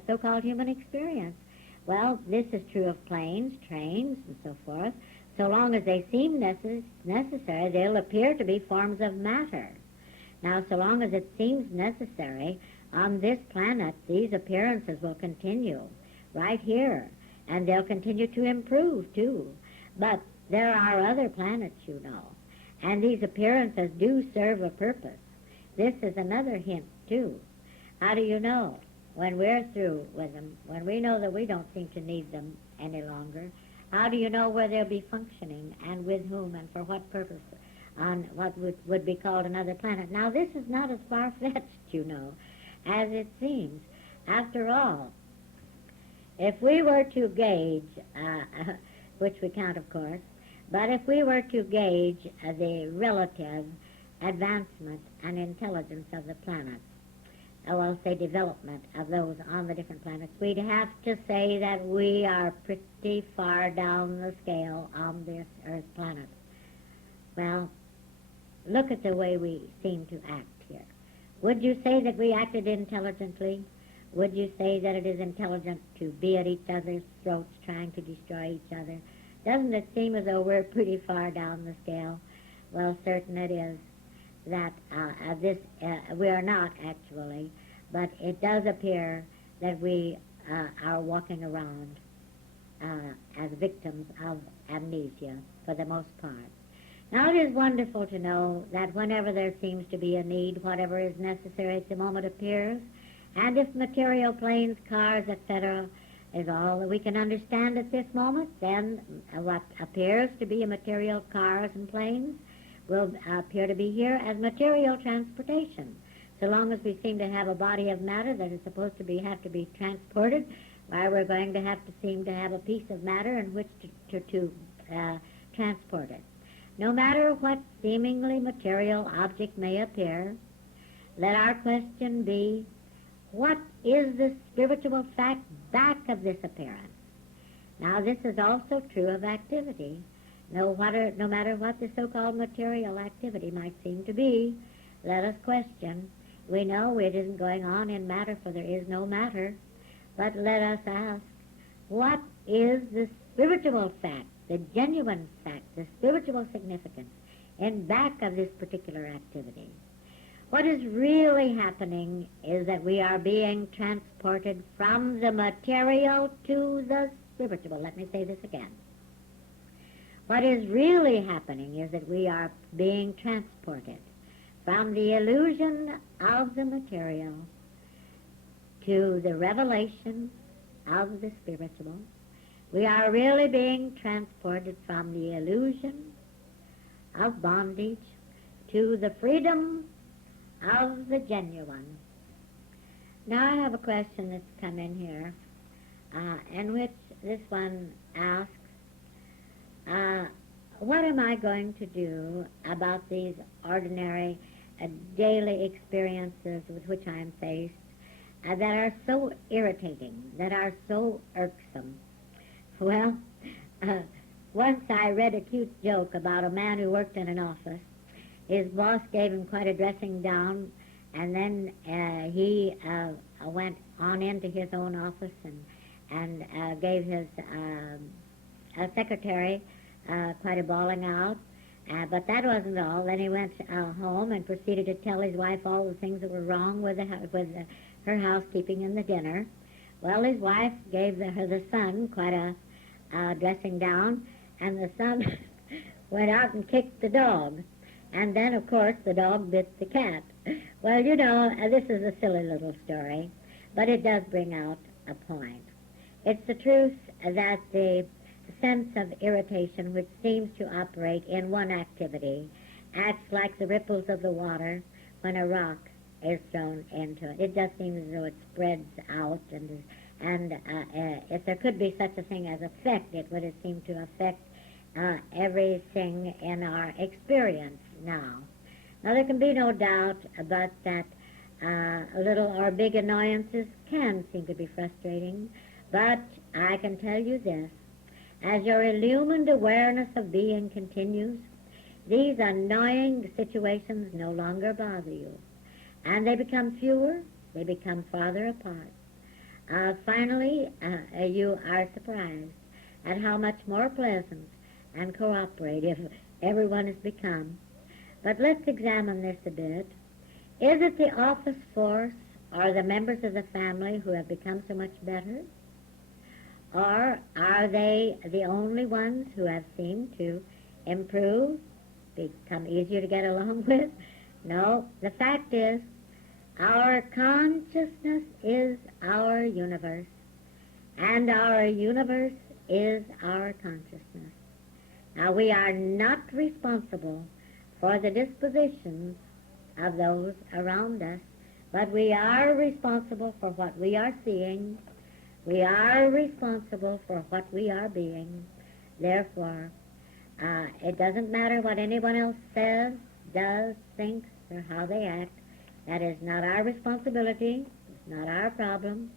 so-called human experience. Well, this is true of planes, trains, and so forth. So long as they seem necessary, they'll appear to be forms of matter. Now, so long as it seems necessary, on this planet, these appearances will continue right here, and they'll continue to improve, too. But there are other planets, you know, and these appearances do serve a purpose. This is another hint, too. How do you know? When we're through with them, when we know that we don't seem to need them any longer, how do you know where they'll be functioning and with whom and for what purpose on what would be called another planet. Now, this is not as far-fetched, you know, as it seems. After all, if we were to gauge, which we can't, of course, but if we were to gauge the relative advancement and intelligence of the planets, I'll say development of those on the different planets, we'd have to say that we are pretty far down the scale on this Earth planet. Well, look at the way we seem to act here. Would you say that we acted intelligently? Would you say that it is intelligent to be at each other's throats trying to destroy each other? Doesn't it seem as though we're pretty far down the scale? Well, certain it is that we are not actually, but it does appear that we are walking around as victims of amnesia for the most part. Now, it is wonderful to know that whenever there seems to be a need, whatever is necessary at the moment appears, and if material, planes, cars, etc., is all that we can understand at this moment, then what appears to be a material, cars and planes, will appear to be here as material transportation. So long as we seem to have a body of matter that is supposed to have to be transported, why, we're going to have to seem to have a piece of matter in which to transport it. No matter what seemingly material object may appear, let our question be, what is the spiritual fact back of this appearance? Now, this is also true of activity. No matter what the so-called material activity might seem to be, let us question. We know it isn't going on in matter, for there is no matter. But let us ask, what is the spiritual fact, the genuine fact, the spiritual significance in back of this particular activity? What is really happening is that we are being transported from the material to the spiritual. Let me say this again. What is really happening is that we are being transported from the illusion of the material to the revelation of the spiritual. We are really being transported from the illusion of bondage to the freedom of the genuine. Now I have a question that's come in here, in which this one asks, what am I going to do about these ordinary daily experiences with which I am faced that are so irritating, that are so irksome? Well, once I read a cute joke about a man who worked in an office. His boss gave him quite a dressing down, and then he went on into his own office and gave his secretary quite a bawling out. But that wasn't all. Then he went home and proceeded to tell his wife all the things that were wrong with her housekeeping and the dinner. Well, his wife gave the son quite a dressing down, and the son went out and kicked the dog. And then, of course, the dog bit the cat. Well, you know, this is a silly little story, but it does bring out a point. It's the truth that the sense of irritation which seems to operate in one activity acts like the ripples of the water when a rock is thrown into it. It just seems as though it spreads out, and if there could be such a thing as effect, it would seem to affect everything in our experience now. Now, there can be no doubt about that little or big annoyances can seem to be frustrating, but I can tell you this. As your illumined awareness of being continues, these annoying situations no longer bother you, and they become fewer, they become farther apart. Finally, you are surprised at how much more pleasant and cooperative everyone has become. But let's examine this a bit. Is it the office force or the members of the family who have become so much better? Or are they the only ones who have seemed to improve, become easier to get along with? No, the fact is, our consciousness is our universe, and our universe is our consciousness. Now, we are not responsible for the dispositions of those around us, but we are responsible for what we are seeing. We are responsible for what we are being. Therefore, it doesn't matter what anyone else says, does, thinks, or how they act. That is not our responsibility. It's not our problem.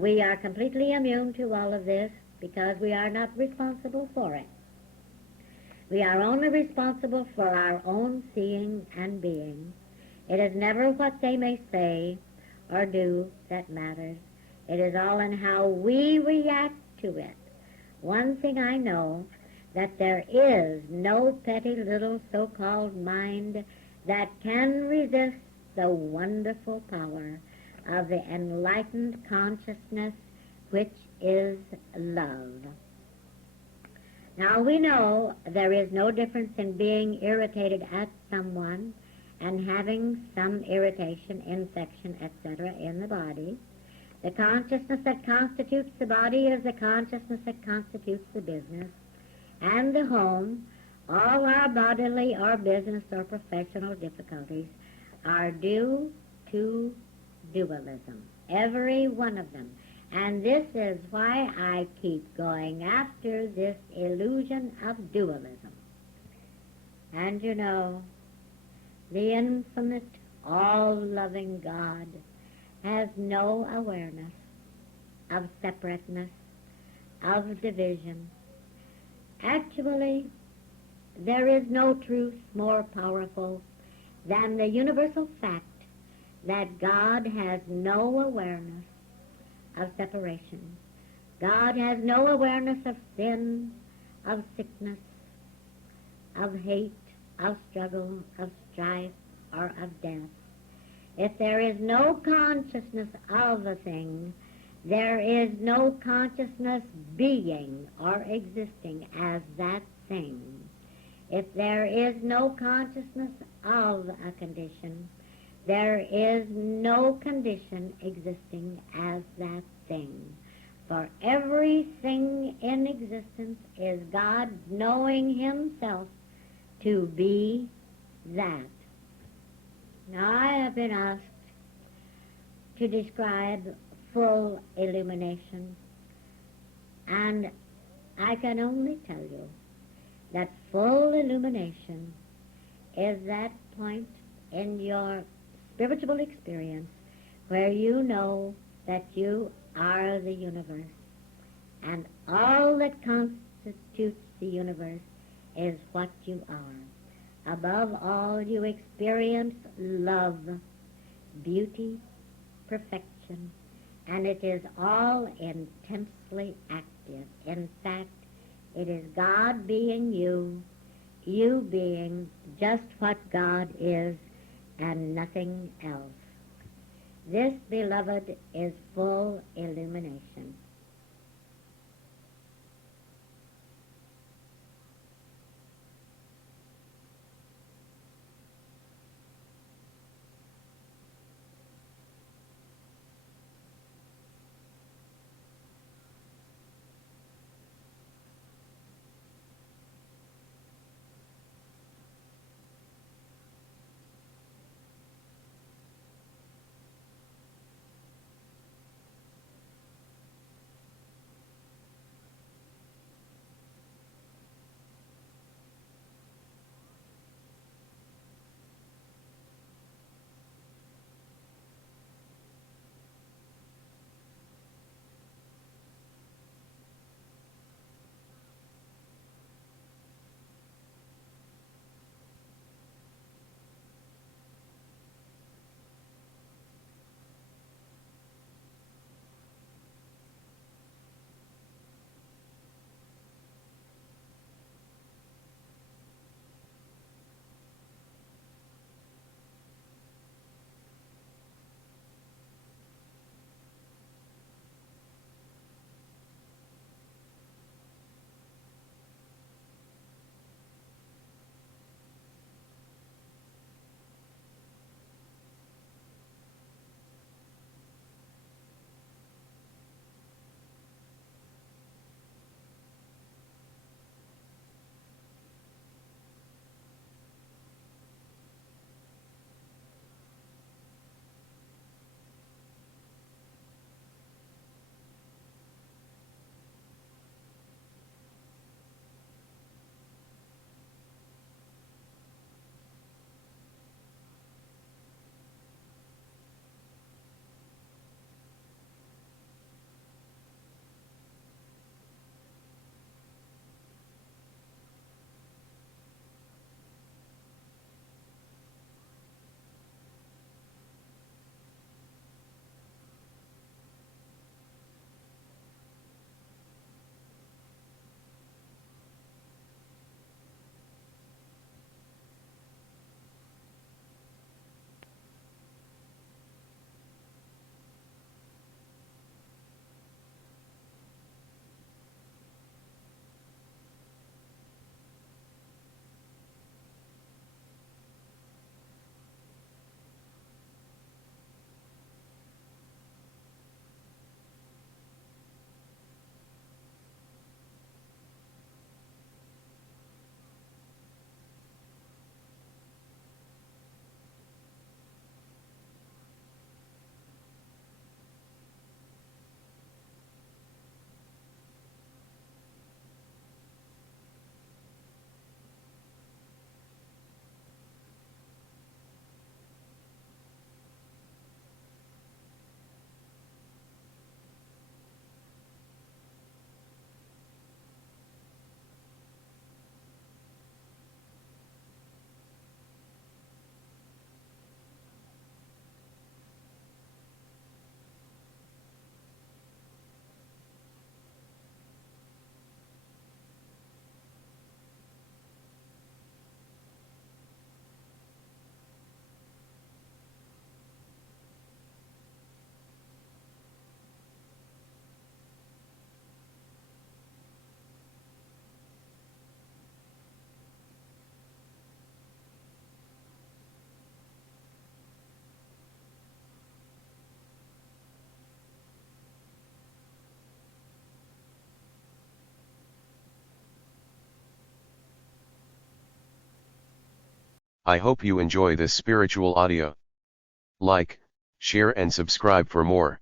We are completely immune to all of this because we are not responsible for it. We are only responsible for our own seeing and being. It is never what they may say or do that matters. It is all in how we react to it. One thing I know, that there is no petty little so-called mind that can resist the wonderful power of the enlightened consciousness which is love. Now we know there is no difference in being irritated at someone and having some irritation, infection, etc. in the body. The consciousness that constitutes the body is the consciousness that constitutes the business and the home. All our bodily or business or professional difficulties are due to dualism, every one of them. And this is why I keep going after this illusion of dualism. And you know, the infinite, all-loving God has no awareness of separateness, of division. Actually, there is no truth more powerful than the universal fact that God has no awareness of separation. God has no awareness of sin, of sickness, of hate, of struggle, of strife, or of death. If there is no consciousness of a thing, there is no consciousness being or existing as that thing. If there is no consciousness of a condition, there is no condition existing as that thing. For everything in existence is God knowing himself to be that. Now I have been asked to describe full illumination, and I can only tell you that full illumination is that point in your spiritual experience where you know that you are the universe, and all that constitutes the universe is what you are. Above all, you experience love, beauty, perfection, and it is all intensely active. In fact, it is God being you, you being just what God is, and nothing else. This, beloved, is full illumination. I hope you enjoy this spiritual audio. Like, share and subscribe for more.